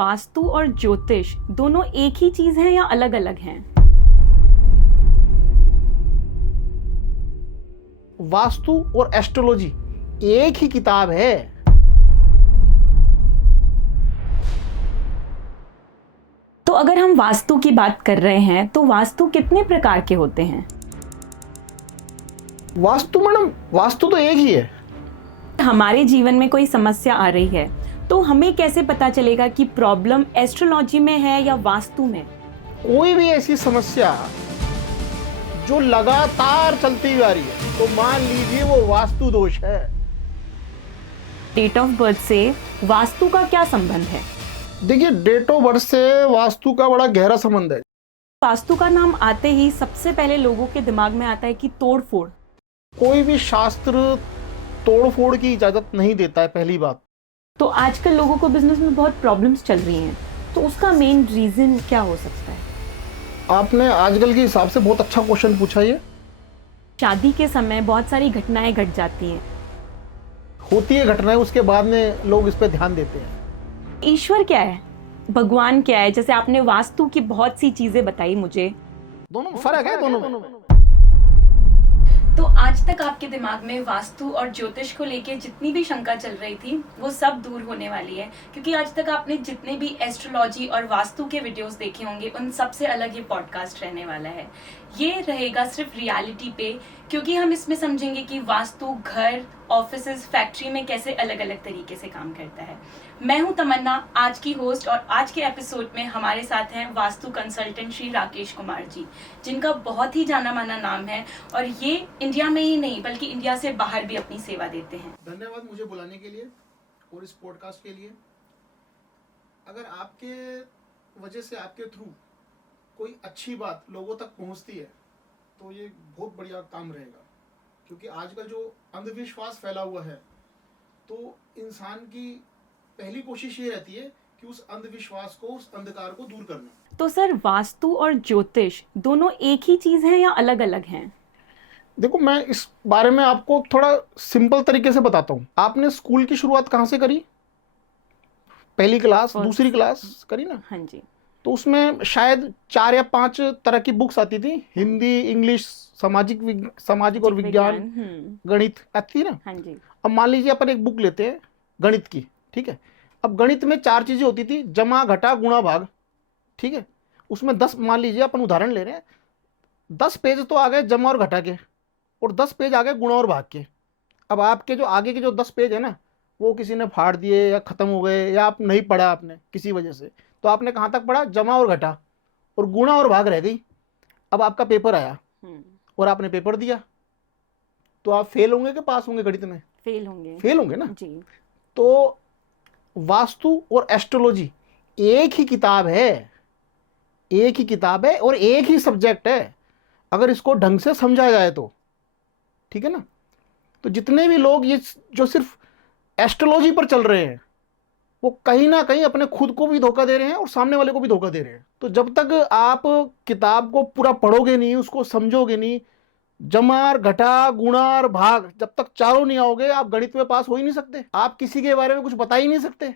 वास्तु और ज्योतिष दोनों एक ही चीज है या अलग अलग हैं? वास्तु और एस्ट्रोलॉजी एक ही किताब है। तो अगर हम वास्तु की बात कर रहे हैं तो वास्तु कितने प्रकार के होते हैं? वास्तु मैडम, वास्तु तो एक ही है। हमारे जीवन में कोई समस्या आ रही है तो हमें कैसे पता चलेगा कि प्रॉब्लम एस्ट्रोलॉजी में है या वास्तु में? कोई भी ऐसी समस्या जो लगातार चलती हुई आ रही है तो मान लीजिए वो वास्तु दोष है। डेट ऑफ बर्थ से वास्तु का क्या संबंध है? देखिए, डेट ऑफ बर्थ से वास्तु का बड़ा गहरा संबंध है। वास्तु का नाम आते ही सबसे पहले लोगों के दिमाग में आता है कि तोड़ फोड़। कोई भी शास्त्र तोड़ फोड़ की इजाजत नहीं देता है, पहली बात। तो आजकल लोगों को बिजनेस में बहुत प्रॉब्लम्स चल रही हैं, तो उसका मेन रीजन क्या हो सकता है? आपने आजकल के हिसाब से बहुत अच्छा क्वेश्चन पूछा। ये शादी के समय बहुत सारी घटनाएं घट जाती हैं। होती है घटनाएं, उसके बाद में लोग इस पे ध्यान देते हैं। ईश्वर क्या है, भगवान क्या है? जैसे आपने वास्तु की बहुत सी चीजें बताई मुझे, दोनों में फर्क है, दोनों में। तो आज तक आपके दिमाग में वास्तु और ज्योतिष को लेके जितनी भी शंका चल रही थी वो सब दूर होने वाली है, क्योंकि आज तक आपने जितने भी एस्ट्रोलॉजी और वास्तु के वीडियोस देखे होंगे उन सबसे अलग ये पॉडकास्ट रहने वाला है। ये रहेगा सिर्फ रियलिटी पे, क्योंकि हम इसमें समझेंगे कि वास्तु घर, ऑफिसेज, फैक्ट्री में कैसे अलग अलग तरीके से काम करता है। मैं हूं तमन्ना, आज की होस्ट, और आज के एपिसोड में हमारे साथ हैं वास्तु कंसल्टेंट श्री राकेश कुमार जी, जिनका बहुत ही जाना माना नाम है और ये इंडिया में ही नहीं बल्कि इंडिया से बाहर भी अपनी सेवा देते हैं। धन्यवाद मुझे बुलाने के लिए और इस पॉडकास्ट के लिए। अगर आपके वजह से, आपके थ्रू कोई अच्छी बात लोगों तक पहुंचती है तो ये बहुत बढ़िया काम रहेगा, क्योंकि आजकल जो अंधविश्वास फैला हुआ है तो इंसान की पहली कोशिश ये रहती है कि उस अंधविश्वास को, उस अंधकार को दूर करना। तो सर, वास्तु और ज्योतिष दोनों एक ही चीज है या अलग अलग हैं? देखो, मैं इस बारे में आपको थोड़ा सिंपल तरीके से बताता हूँ। आपने स्कूल की शुरुआत कहाँ से करी? पहली क्लास, दूसरी क्लास करी ना? हाँ जी। तो उसमें शायद 4 या 5 तरह की बुक्स आती थी। हिंदी, इंग्लिश, सामाजिक और विज्ञान, गणित आती थी ना? हाँ जी। अब मान लीजिए अपन एक बुक लेते हैं गणित की, ठीक है। अब गणित में 4 चीजें होती थी, जमा, घटा, गुणा, भाग, ठीक है। उसमें 10, मान लीजिए अपन उदाहरण ले रहे हैं, 10 पेज तो आ गए जमा और घटा के, और 10 पेज आ गए गुणा और भाग के। अब आपके जो आगे के जो 10 पेज है ना, वो किसी ने फाड़ दिए या खत्म हो गए, या आप नहीं पढ़ा आपने किसी वजह से, तो आपने कहाँ तक पढ़ा? जमा और घटा, और गुणा और भाग रह गई। अब आपका पेपर आया और आपने पेपर दिया, तो आप फेल होंगे कि पास होंगे? गणित में फेल होंगे। फेल होंगे ना जी। तो वास्तु और एस्ट्रोलॉजी एक ही किताब है, एक ही किताब है और एक ही सब्जेक्ट है, अगर इसको ढंग से समझा जाए तो, ठीक है ना। तो जितने भी लोग ये जो सिर्फ एस्ट्रोलॉजी पर चल रहे हैं वो कहीं ना कहीं अपने खुद को भी धोखा दे रहे हैं और सामने वाले को भी धोखा दे रहे हैं। तो जब तक आप किताब को पूरा पढ़ोगे नहीं, उसको समझोगे नहीं, जमा, घटा, गुणा और भाग, जब तक चारों नहीं आओगे आप गणित में पास हो ही नहीं सकते। आप किसी के बारे में कुछ बता ही नहीं सकते।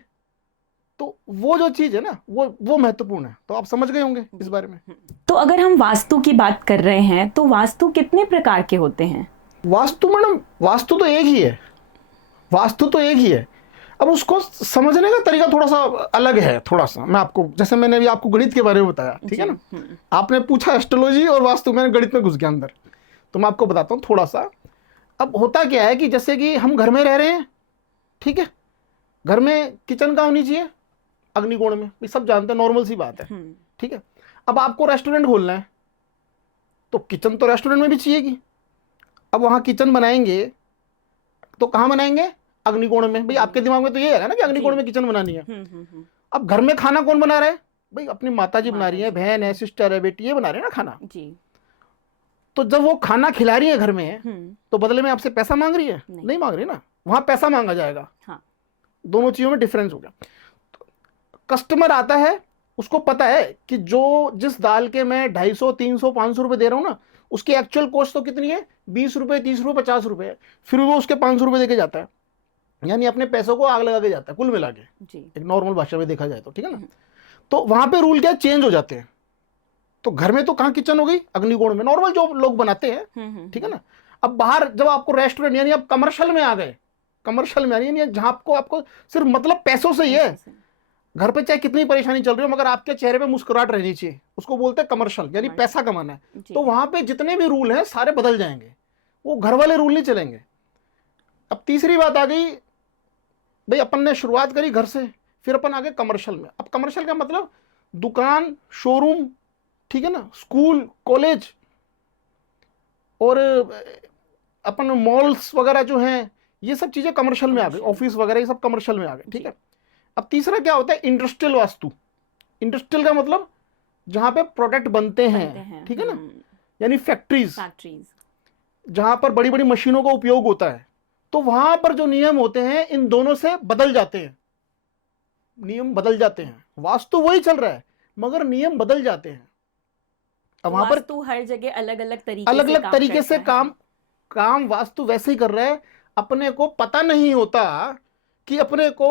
तो वो जो चीज है ना, वो महत्वपूर्ण है। तो आप समझ गए होंगे इस बारे में। तो अगर हम वास्तु की बात कर रहे हैं तो वास्तु कितने प्रकार के होते हैं? वास्तु मैडम, वास्तु तो एक ही है। वास्तु तो एक ही है। अब उसको समझने का तरीका थोड़ा सा अलग है। थोड़ा सा मैं आपको, जैसे मैंने अभी आपको गणित के बारे में बताया, ठीक है ना। आपने पूछा एस्ट्रोलॉजी और वास्तु, मैंने गणित में घुस गया अंदर, तो मैं आपको बताता हूँ थोड़ा सा। अब होता क्या है कि जैसे कि हम घर में रह रहे हैं, ठीक है। घर में किचन कहाँ होनी चाहिए? अग्निकोण में, ये सब जानते हैं, नॉर्मल सी बात है, ठीक है। अब आपको रेस्टोरेंट खोलना है तो किचन तो रेस्टोरेंट में भी चाहिएगी। अब वहाँ किचन बनाएंगे तो कहाँ बनाएंगे? अग्निकोण में। भाई आपके दिमाग में तो ये है ना कि अग्निकोण में किचन बनानी है। अब घर में खाना कौन बना रहा है? भाई अपनी माता जी बना रही है, बहन है, सिस्टर है, बेटी, ये बना रहे हैं ना खाना जी। तो जब वो खाना खिला रही है घर में, तो बदले में आपसे पैसा मांग रही है? नहीं मांग रही ना, वहां पैसा मांगा जाएगा। हाँ। दोनों चीजों में डिफरेंस हो गया। तो कस्टमर आता है, उसको पता है कि जो जिस दाल के मैं 250, 300, 500 रुपए दे रहा हूँ ना, उसकी एक्चुअल कॉस्ट तो कितनी है? 20 रुपए, 30 रुपए, 50 रुपए है। फिर वो उसके 500 रुपए देके जाता है, यानी अपने पैसों को आग लगा के जाता है कुल मिला के, जी। एक नॉर्मल भाषा में देखा जाए तो, ठीक है ना। तो वहां पे रूल क्या चेंज हो जाते हैं। तो घर में तो कहाँ किचन हो गई, अग्निकोण में नॉर्मल जो लोग बनाते हैं, ठीक है ना। अब बाहर जब आपको रेस्टोरेंट यानी आप कमर्शियल में आ गए, कमर्शियल में यानी जहां आपको सिर्फ मतलब पैसों से ही है। घर पे चाहे कितनी परेशानी चल रही हो मगर आपके चेहरे पे मुस्कुराहट रहनी चाहिए, उसको बोलते हैं कमर्शियल, यानी पैसा कमाना है। तो वहां पे जितने भी रूल हैं सारे बदल जाएंगे, वो घर वाले रूल नहीं चलेंगे। अब तीसरी बात आ गई, भाई अपन ने शुरुआत करी घर से, फिर अपन आ गए कमर्शियल में। अब कमर्शियल का मतलब दुकान, शोरूम, ठीक है ना, स्कूल, कॉलेज और अपन मॉल्स वगैरह जो हैं, ये सब चीजें कमर्शियल में आ गई, ऑफिस वगैरह ये सब कमर्शियल में आ गए, ठीक है। अब तीसरा क्या होता है, इंडस्ट्रियल वास्तु। इंडस्ट्रियल का मतलब जहां पे प्रोडक्ट बनते हैं, ठीक है ना, यानी फैक्ट्रीज, जहां पर बड़ी बड़ी मशीनों का उपयोग होता है। तो वहां पर जो नियम होते हैं इन दोनों से बदल जाते हैं, नियम बदल जाते हैं। वास्तु वही चल रहा है मगर नियम बदल जाते हैं। अब वहां पर वास्तु हर जगह अलग अलग तरीके से काम वास्तु वैसे ही कर रहा है। अपने को पता नहीं होता कि अपने को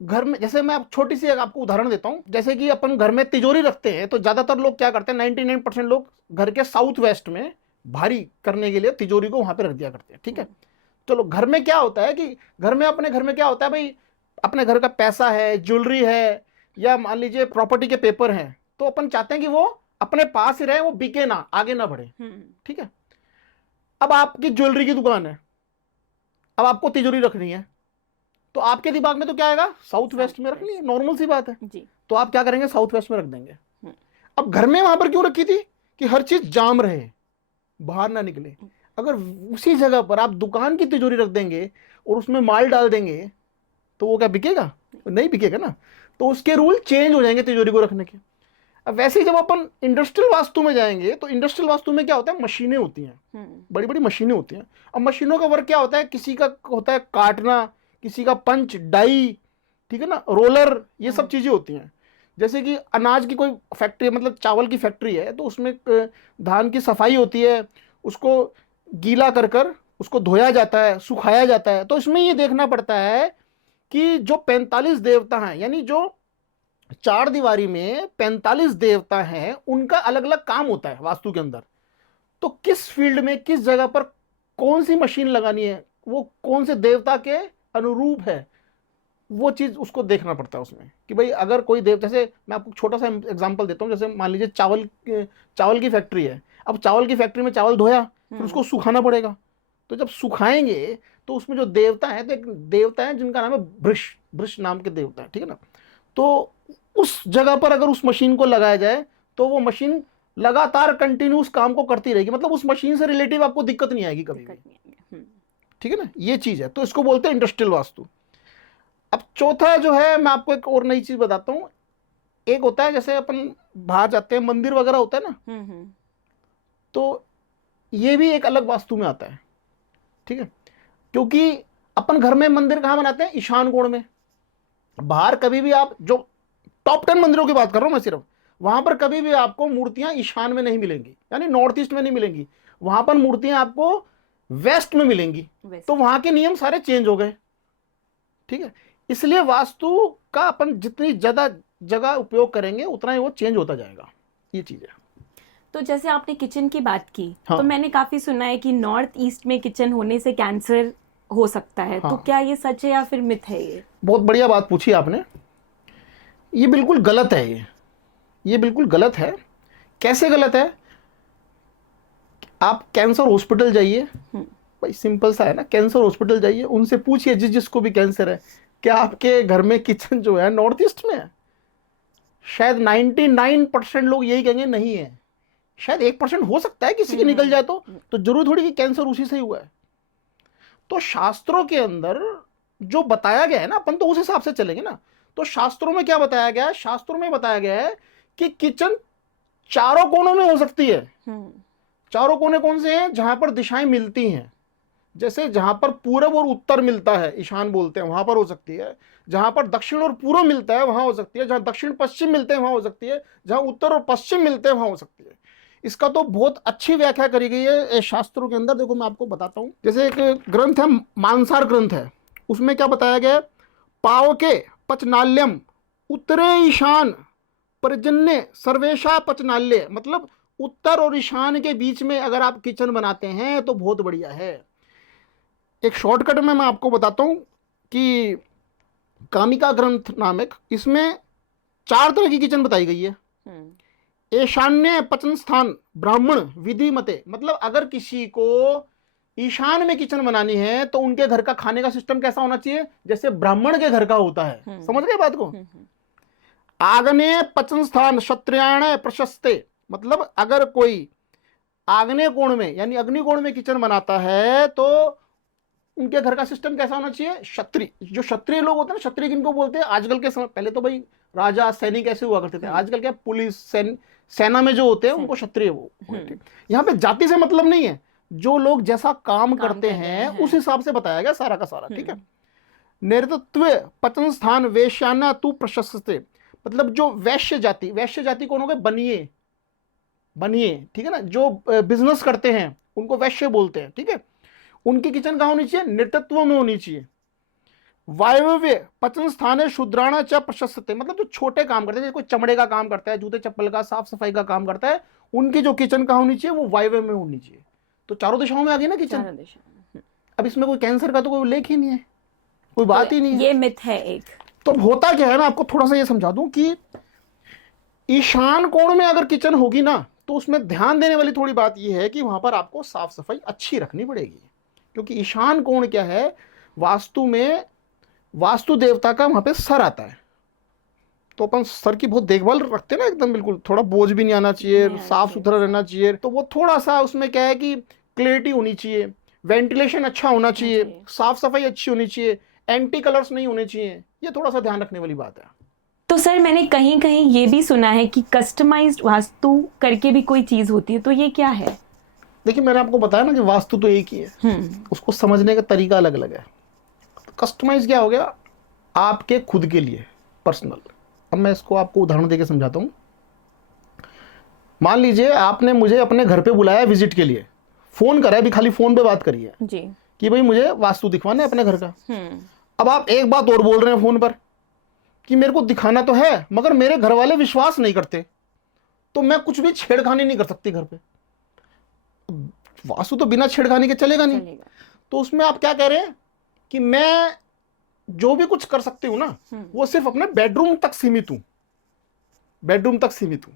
घर में, जैसे मैं छोटी सी आपको उदाहरण देता हूं, जैसे कि अपन घर में तिजोरी रखते हैं तो ज्यादातर लोग क्या करते हैं, 99% लोग घर के साउथ वेस्ट में भारी करने के लिए तिजोरी को वहां पे रख दिया करते हैं, ठीक है। चलो घर में क्या होता है कि अपने घर में क्या होता है, भाई अपने घर का पैसा है, ज्वेलरी है, या मान लीजिए प्रॉपर्टी के पेपर हैं, तो अपन चाहते हैं कि वो अपने पास ही रहे, वो बिके ना, आगे ना बढ़े, ठीक है। अब आपकी ज्वेलरी की दुकान है, अब आपको तिजोरी रखनी है, तो आपके दिमाग में तो क्या आएगा, साउथ वेस्ट में रखनी है, नॉर्मल सी बात है जी। तो आप क्या करेंगे, साउथ वेस्ट में रख देंगे। अब घर में वहां पर क्यों रखी थी, कि हर चीज जाम रहे, बाहर ना निकले। अगर उसी जगह पर आप दुकान की तिजोरी रख देंगे और उसमें माल डाल देंगे तो वो क्या बिकेगा, नहीं बिकेगा ना। तो उसके रूल चेंज हो जाएंगे तिजोरी को रखने के। अब वैसे ही जब अपन इंडस्ट्रियल वास्तु में जाएंगे तो इंडस्ट्रियल वास्तु में क्या होता है, मशीनें होती हैं, बड़ी बड़ी मशीनें होती हैं। अब मशीनों का वर्क क्या होता है, किसी का होता है काटना, किसी का पंच, डाई, ठीक है ना, रोलर, ये सब चीजें होती हैं। जैसे कि अनाज की कोई फैक्ट्री, मतलब चावल की फैक्ट्री है, तो उसमें धान की सफाई होती है, उसको गीला कर कर उसको धोया जाता है, सुखाया जाता है। तो इसमें ये देखना पड़ता है कि जो 45 देवता हैं, यानी जो चार दीवारी में 45 देवता हैं, उनका अलग अलग काम होता है वास्तु के अंदर। तो किस फील्ड में किस जगह पर कौन सी मशीन लगानी है, वो कौन से देवता के अनुरूप है, वो चीज उसको देखना पड़ता है उसमें। कि भाई अगर कोई देव, जैसे मैं आपको छोटा सा एग्जांपल देता हूँ, जैसे मान लीजिए चावल की फैक्ट्री है। अब चावल की फैक्ट्री में चावल धोया, फिर उसको सुखाना पड़ेगा। तो जब सुखाएंगे तो उसमें जो देवता है, तो एक देवता है जिनका नाम है वृष नाम के देवता है, ठीक है ना। तो उस जगह पर अगर उस मशीन को लगाया जाए तो वो मशीन लगातार कंटिन्यूस काम को करती रहेगी, मतलब उस मशीन से रिलेटिव आपको दिक्कत नहीं आएगी कभी भी, ठीक है ना। ये चीज है, तो इसको बोलते हैं इंडस्ट्रियल वास्तु। अब चौथा जो है, मैं आपको एक और नई चीज बताता हूं। एक होता है जैसे अपन बाहर जाते हैं, मंदिर वगैरह होता है ना, तो ये भी एक अलग वास्तु में आता है, ठीक है। क्योंकि अपन घर में मंदिर कहां बनाते हैं, ईशान कोण में। बाहर कभी भी आप, जो टॉप 10 मंदिरों की बात कर रहा हूं मैं सिर्फ, वहां पर कभी भी आपको मूर्तियां ईशान में नहीं मिलेंगी, यानी नॉर्थ ईस्ट में नहीं मिलेंगी। वहां पर मूर्तियां आपको वेस्ट में मिलेंगी। तो वहां के नियम सारे चेंज हो गए, ठीक है। इसलिए वास्तु का अपन जितनी ज्यादा जगह उपयोग करेंगे उतना ही वो चेंज होता जाएगा, ये चीज है। तो जैसे आपने किचन की बात की, हाँ। तो मैंने काफी सुना है कि नॉर्थ ईस्ट में किचन होने से कैंसर हो सकता है। हाँ। तो क्या ये सच है या फिर मिथ है ये? बहुत बढ़िया बात पूछी आपने। ये बिल्कुल गलत है, ये बिल्कुल गलत है। कैसे गलत है? आप कैंसर हॉस्पिटल जाइए, भाई सिंपल सा है ना, कैंसर हॉस्पिटल जाइए, उनसे पूछिए जिसको भी कैंसर है, क्या आपके घर में किचन जो है नॉर्थ ईस्ट में है? शायद 99% लोग यही कहेंगे नहीं है। शायद 1% हो सकता है किसी की निकल जाए, तो जरूर थोड़ी कि कैंसर उसी से ही हुआ है। तो शास्त्रों के अंदर जो बताया गया है ना, अपन तो उस हिसाब से चलेंगे ना। तो शास्त्रों में क्या बताया गया है? शास्त्रों में बताया गया है कि किचन चारों कोनों में हो सकती है। चारों कोने कौन से हैं? जहां पर दिशाएं मिलती हैं। जैसे जहां पर पूरब और उत्तर मिलता है, ईशान बोलते हैं, वहां पर हो सकती है। जहां पर दक्षिण और पूर्व मिलता है वहां हो सकती है। जहां दक्षिण पश्चिम मिलते हैं वहां हो सकती है। जहां उत्तर और पश्चिम मिलते हैं वहां हो सकती है। इसका तो बहुत अच्छी व्याख्या करी गई है शास्त्रों के अंदर। देखो मैं आपको बताता हूं, जैसे एक ग्रंथ है, मानसार ग्रंथ है, उसमें क्या बताया गया है? पावके पचनाल्यम उत्तरे ईशान पर्जन्य सर्वेशा पचनाल्य, मतलब उत्तर और ईशान के बीच में अगर आप किचन बनाते हैं तो बहुत बढ़िया है। एक शॉर्टकट में मैं आपको बताता हूं कि कामिका ग्रंथ नामक, इसमें 4 तरह की किचन बताई गई है। ईशान्य पचन स्थान ब्राह्मण विधि मते, मतलब अगर किसी को ईशान में किचन बनानी है तो उनके घर का खाने का सिस्टम कैसा होना चाहिए, जैसे ब्राह्मण के घर का होता है। समझ गए बात को? आग्नेय पचन स्थान क्षत्रियाण प्रशस्ते, मतलब अगर कोई आग्नेय कोण में यानी अग्निकोण में किचन बनाता है तो उनके घर का सिस्टम कैसा होना चाहिए, क्षत्रिय। जो क्षत्रिय लोग होते हैं ना, क्षत्रिय किनको बोलते हैं आजकल के समय, पहले तो भाई राजा सैनिक ऐसे हुआ करते थे, आजकल क्या पुलिस सेना में जो होते हैं उनको क्षत्रिय वो। यहाँ पे जाति से मतलब नहीं है, जो लोग जैसा काम करते हैं उस हिसाब से बताया गया सारा का सारा। ठीक है। नेतृत्व पचन स्थान वेश्याना तू प्रशस्ते, मतलब जो वैश्य जाति, वैश्य जाति कौन हो गए, बनिए बनिए, ठीक है ना, जो बिजनेस करते हैं उनको वैश्य बोलते हैं। ठीक है। उनकी किचन कहाँ होनी चाहिए, नेतृत्व में होनी चाहिए। वायव्य पचन स्थान है शूद्राणा च प्रशस्ते, मतलब जो छोटे काम करते हैं, कोई चमड़े का काम करता है, जूते चप्पल का साफ सफाई का काम करता है, उनकी जो किचन कहाँ होनी चाहिए, वो वायव्य में होनी चाहिए। तो चारों दिशाओं में आ गई ना किचन। अब इसमें कोई कैंसर का तो कोई उल्लेख ही नहीं है, कोई बात ही नहीं है, ये मिथ है एक। तो होता क्या है, मैं आपको थोड़ा सा ये समझा दूं कि ईशान कोण में अगर किचन होगी ना तो उसमें ध्यान देने वाली थोड़ी बात यह है कि वहां पर आपको साफ सफाई अच्छी रखनी पड़ेगी, क्योंकि ईशान कोण क्या है, वास्तु में वास्तु देवता का वहां पे सर आता है, तो अपन सर की बहुत देखभाल रखते हैं ना एकदम, बिल्कुल थोड़ा बोझ भी नहीं आना चाहिए, साफ सुथरा रहना चाहिए। तो वो थोड़ा सा उसमें क्या है कि क्लैरिटी होनी चाहिए, वेंटिलेशन अच्छा होना चाहिए, साफ सफाई अच्छी होनी चाहिए, एंटी कलर्स नहीं होने चाहिए, ये थोड़ा सा ध्यान रखने वाली बात है। तो सर मैंने कहीं कहीं ये भी सुना है कि कस्टमाइज्ड वास्तु करके भी कोई चीज होती है, तो ये क्या है? देखिए मैंने आपको बताया ना कि वास्तु तो एक ही है, उसको समझने का तरीका अलग अलग है। कस्टमाइज क्या हो गया, आपके खुद के लिए पर्सनल। अब मैं इसको आपको उदाहरण देके समझाता हूँ। मान लीजिए आपने मुझे अपने घर पे बुलाया विजिट के लिए, फोन करा है, अभी खाली फोन पे बात करी है जी कि भाई मुझे वास्तु दिखवाना है अपने घर का। अब आप एक बात और बोल रहे हैं फोन पर कि मेरे को दिखाना तो है मगर मेरे घर वाले विश्वास नहीं करते, तो मैं कुछ भी छेड़खानी नहीं कर सकती घर पे। वास्तु तो बिना छेड़खानी के चलेगा नहीं। तो उसमें आप क्या कह रहे हैं कि मैं जो भी कुछ कर सकती हूं ना वो सिर्फ अपने बेडरूम तक सीमित हूं, बेडरूम तक सीमित हूं।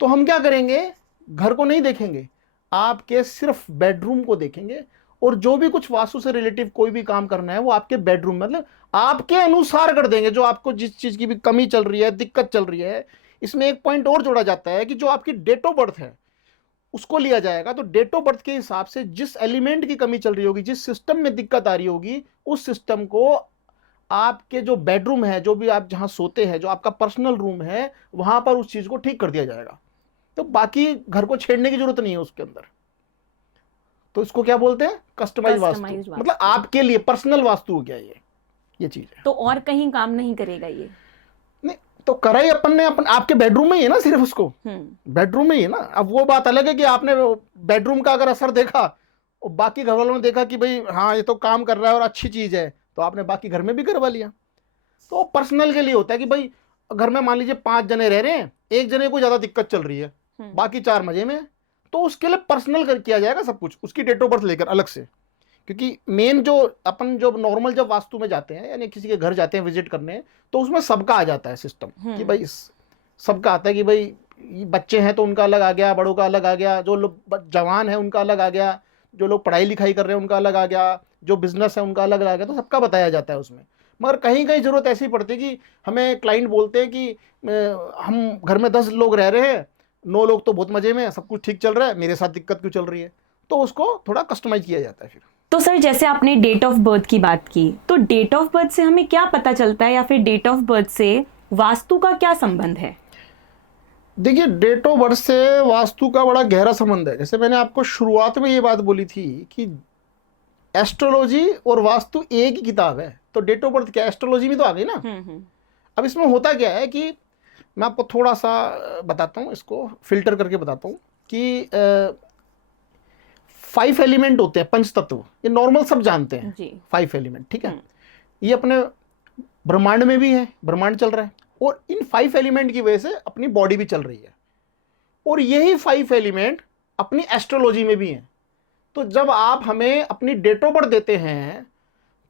तो हम क्या करेंगे, घर को नहीं देखेंगे, आपके सिर्फ बेडरूम को देखेंगे, और जो भी कुछ वास्तु से रिलेटिव कोई भी काम करना है वो आपके बेडरूम, मतलब आपके अनुसार कर देंगे, जो आपको जिस चीज की भी कमी चल रही है, दिक्कत चल रही है। इसमें एक पॉइंट और जोड़ा जाता है कि जो आपकी डेट ऑफ बर्थ है उसको लिया जाएगा, तो डेट ऑफ बर्थ के हिसाब से जिस एलिमेंट की कमी चल रही होगी, जिस सिस्टम में दिक्कत आ रही होगी, उस सिस्टम को आपके जो बेडरूम है, जो भी आप जहां सोते हैं, जो आपका पर्सनल रूम है, वहां पर उस चीज को ठीक कर दिया जाएगा। तो बाकी घर को छेड़ने की जरूरत नहीं है उसके अंदर। तो इसको क्या बोलते हैं, कस्टमाइज वास्तु, मतलब आपके लिए पर्सनल वास्तु हो गया ये चीज है। तो और कहीं काम नहीं करेगा ये? नहीं, तो करा ही अपन ने आपके बेडरूम में ही है ना, सिर्फ उसको बेडरूम में ही है ना। अब वो बात अलग है कि आपने बेडरूम का अगर असर देखा और बाकी घर वालों ने देखा कि भाई हाँ ये तो काम कर रहा है और अच्छी चीज है, तो आपने बाकी घर में भी करवा लिया। तो पर्सनल के लिए होता है कि भाई घर में मान लीजिए 5 जने रह रहे हैं, एक जने को ज्यादा दिक्कत चल रही है, बाकी 4 मजे में, तो उसके लिए पर्सनल कर किया जाएगा सब कुछ, उसकी डेट ऑफ बर्थ लेकर अलग से। क्योंकि मेन जो अपन जो नॉर्मल जब वास्तु में जाते हैं यानी किसी के घर जाते हैं विजिट करने, तो उसमें सबका आ जाता है सिस्टम कि भाई सबका आता है कि भाई बच्चे हैं तो उनका अलग आ गया, बड़ों का अलग आ गया, जो लोग जवान है उनका अलग आ गया, जो लोग पढ़ाई लिखाई कर रहे हैं उनका अलग आ गया, जो बिजनेस है उनका अलग आ गया, तो सबका बताया जाता है उसमें। मगर कहीं कहीं जरूरत ऐसी पड़ती है कि हमें क्लाइंट बोलते हैं कि हम घर में 10 लोग रह रहे हैं, 9 लोग तो बहुत मजे में, सब कुछ ठीक चल रहा है, मेरे साथ दिक्कत क्यों चल रही है, तो उसको थोड़ा कस्टमाइज किया जाता है फिर। तो सर जैसे आपने डेट ऑफ बर्थ की बात की, तो डेट ऑफ बर्थ से हमें क्या पता चलता है, या फिर डेट ऑफ बर्थ से वास्तु का क्या संबंध है? देखिए डेट ऑफ बर्थ से वास्तु का बड़ा गहरा संबंध है। जैसे मैंने आपको शुरुआत में ये बात बोली थी कि एस्ट्रोलॉजी और वास्तु एक ही किताब है, तो डेट ऑफ बर्थ क्या एस्ट्रोलॉजी में तो आ गई ना। अब इसमें होता क्या है कि मैं आपको थोड़ा सा बताता हूँ, इसको फिल्टर करके बताता हूँ कि 5 एलिमेंट होते हैं, पंच तत्व, ये नॉर्मल सब जानते हैं 5 एलिमेंट, ठीक है। ये अपने ब्रह्मांड में भी है, ब्रह्मांड चल रहा है, और इन 5 एलिमेंट की वजह से अपनी बॉडी भी चल रही है, और यही 5 एलिमेंट अपनी एस्ट्रोलॉजी में भी हैं। तो जब आप हमें अपनी डेट ऑफ बर्थ देते हैं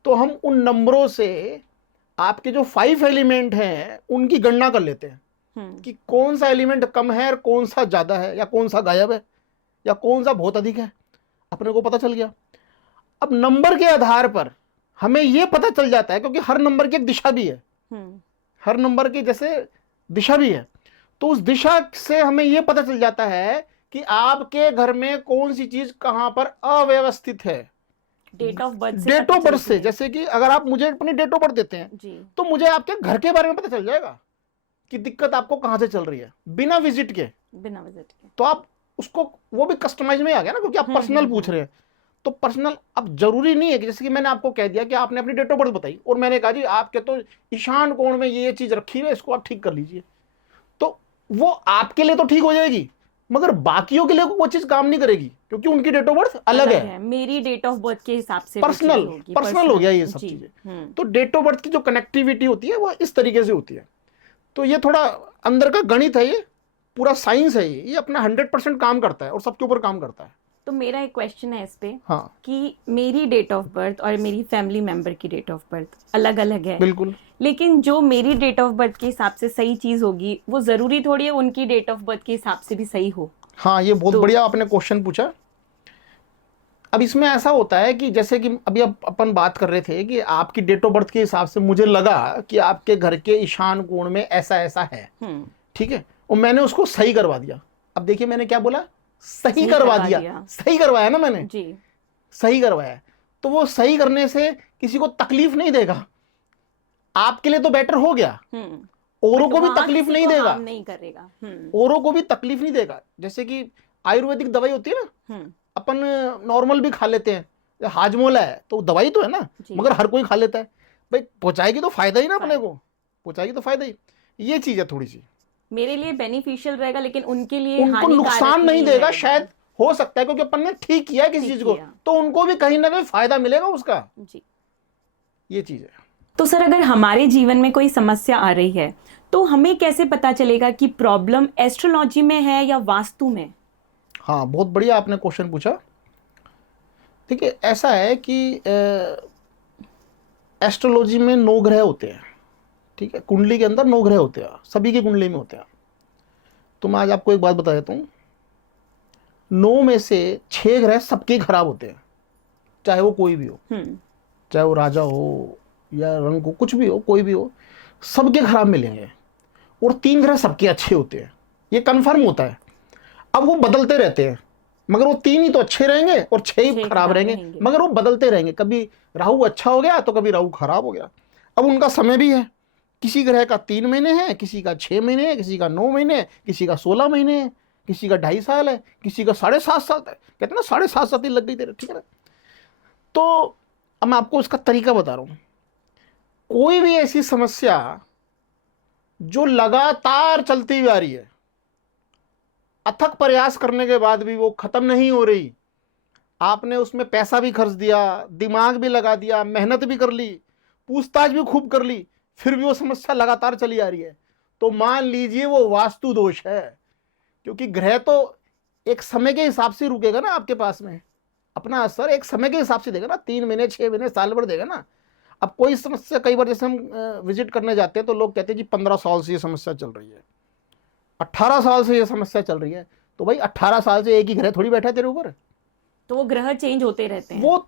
तो हम उन नंबरों से आपके जो 5 एलिमेंट हैं उनकी गणना कर लेते हैं कि कौन सा एलिमेंट कम है और कौन सा ज्यादा है, या कौन सा गायब है, या कौन सा बहुत अधिक है, अपने को पता चल गया। अब नंबर के आधार पर हमें यह पता चल जाता है, क्योंकि हर नंबर की एक दिशा भी है, हर नंबर की जैसे दिशा भी है, तो उस दिशा से हमें यह पता चल जाता है कि आपके घर में कौन सी चीज कहां पर अव्यवस्थित है। डेट ऑफ बर्थ से जैसे कि अगर आप मुझे अपनी डेट ऑफ बर्थ देते हैं जी, तो मुझे आपके घर के बारे में पता चल जाएगा कि दिक्कत आपको कहां से चल रही है, बिना विजिट के। तो आप उसको, वो भी कस्टमाइज में आ गया ना, क्योंकि आप पर्सनल पूछ रहे हैं। तो पर्सनल अब जरूरी नहीं है कि जैसे कि मैंने आपको कह दिया कि आपने अपनी डेट ऑफ बर्थ बताई और मैंने कहा जी आपके तो ईशान कोण में ये चीज रखी है, इसको आप ठीक कर लीजिए, तो वो आपके लिए तो ठीक हो जाएगी, मगर बाकियों के लिए वो चीज काम नहीं करेगी, क्योंकि उनकी डेट ऑफ बर्थ अलग है। मेरी डेट ऑफ बर्थ के हिसाब से पर्सनल हो गया ये सब चीजें। तो डेट ऑफ बर्थ की जो कनेक्टिविटी होती है वो इस तरीके से होती है। तो ये थोड़ा अंदर का गणित है, ये पूरा साइंस है, ये अपना 100% काम करता है और सबके ऊपर काम करता है। तो मेरा एक क्वेश्चन है इस पे, हाँ, कि मेरी डेट ऑफ बर्थ और मेरी फैमिली मेंबर की डेट ऑफ बर्थ अलग अलग है, बिल्कुल, लेकिन जो मेरी डेट ऑफ बर्थ के हिसाब से सही चीज होगी वो जरूरी थोड़ी है उनकी डेट ऑफ बर्थ के हिसाब से भी सही हो। हाँ, ये बहुत बढ़िया आपने क्वेश्चन पूछा। अब इसमें ऐसा होता है कि जैसे कि अभी अपन बात कर रहे थे कि आपकी डेट ऑफ बर्थ के हिसाब से मुझे लगा कि आपके घर के ईशान कोण में ऐसा ऐसा है, ठीक है, और मैंने उसको सही करवा दिया। अब देखिए मैंने क्या बोला, सही करवा दिया। सही करवाया ना मैंने जी, सही करवाया। तो वो सही करने से किसी को तकलीफ नहीं देगा, आपके लिए तो बेटर हो गया, औरों को भी तकलीफ नहीं देगा, नहीं करेगा, औरों को भी तकलीफ नहीं देगा। जैसे कि आयुर्वेदिक दवाई होती है ना, अपन नॉर्मल भी खा लेते हैं, हाजमोला है तो दवाई तो है ना, मगर हर कोई खा लेता है, भाई पहुंचाएगी तो फायदा ही ना, अपने को पहुंचाएगी तो फायदा ही। ये चीज है, थोड़ी सी मेरे लिए बेनिफिशियल रहेगा लेकिन उनके लिए उनको नुकसान नहीं देगा, शायद हो सकता है, क्योंकि अपन ने ठीक किया किसी चीज को, तो उनको भी कहीं ना कहीं फायदा मिलेगा उसका जी। ये चीज है। तो सर अगर हमारे जीवन में कोई समस्या आ रही है तो हमें कैसे पता चलेगा कि प्रॉब्लम एस्ट्रोलॉजी में है या वास्तु में? हाँ, बहुत बढ़िया आपने क्वेश्चन पूछा। देखिए ऐसा है कि एस्ट्रोलॉजी में 9 ग्रह होते हैं, ठीक है, कुंडली के अंदर 9 ग्रह होते हैं, सभी की कुंडली में होते हैं। तो मैं आज आपको एक बात बता देता हूँ, 9 में से 6 ग्रह सबके खराब होते हैं, चाहे वो कोई भी हो, चाहे वो राजा हो या रंग हो, कुछ भी हो, कोई भी हो, सबके खराब मिलेंगे। और 3 ग्रह सबके अच्छे होते हैं, ये कंफर्म होता है। अब वो बदलते रहते हैं, मगर वो 3 ही तो अच्छे रहेंगे और 6 ही खराब रहेंगे, मगर वो बदलते रहेंगे। कभी राहु अच्छा हो गया तो कभी राहु खराब हो गया। अब उनका समय भी है, किसी ग्रह का 3 महीने है, किसी का 6 महीने है, किसी का 9 महीने है, किसी का 16 महीने है, किसी का 2.5 साल है, किसी का 7.5 साल है। कहते ना 7.5 साल लग गई तेरे, ठीक है ना। तो अब मैं आपको इसका तरीका बता रहा हूं। कोई भी ऐसी समस्या जो लगातार चलती हुई आ रही है, अथक प्रयास करने के बाद भी वो खत्म नहीं हो रही, आपने उसमें पैसा भी खर्च दिया, दिमाग भी लगा दिया, मेहनत भी कर ली, पूछताछ भी खूब कर ली, फिर भी वो समस्या लगातार चली आ रही है, तो मान लीजिए वो वास्तु दोष है। क्योंकि ग्रह तो एक समय के हिसाब से रुकेगा ना आपके पास में, अपना असर एक समय के हिसाब से देगा ना, 3 महीने 6 महीने साल भर देगा ना। अब कोई समस्या, कई बार जैसे हम विजिट करने जाते हैं तो लोग कहते हैं जी 15 साल से ये समस्या चल रही है, 18 साल से ये समस्या चल रही है। तो भाई 18 साल से एक ही ग्रह थोड़ी बैठा है तेरे ऊपर, तो वो ग्रह चेंज होते रहते हैं। वो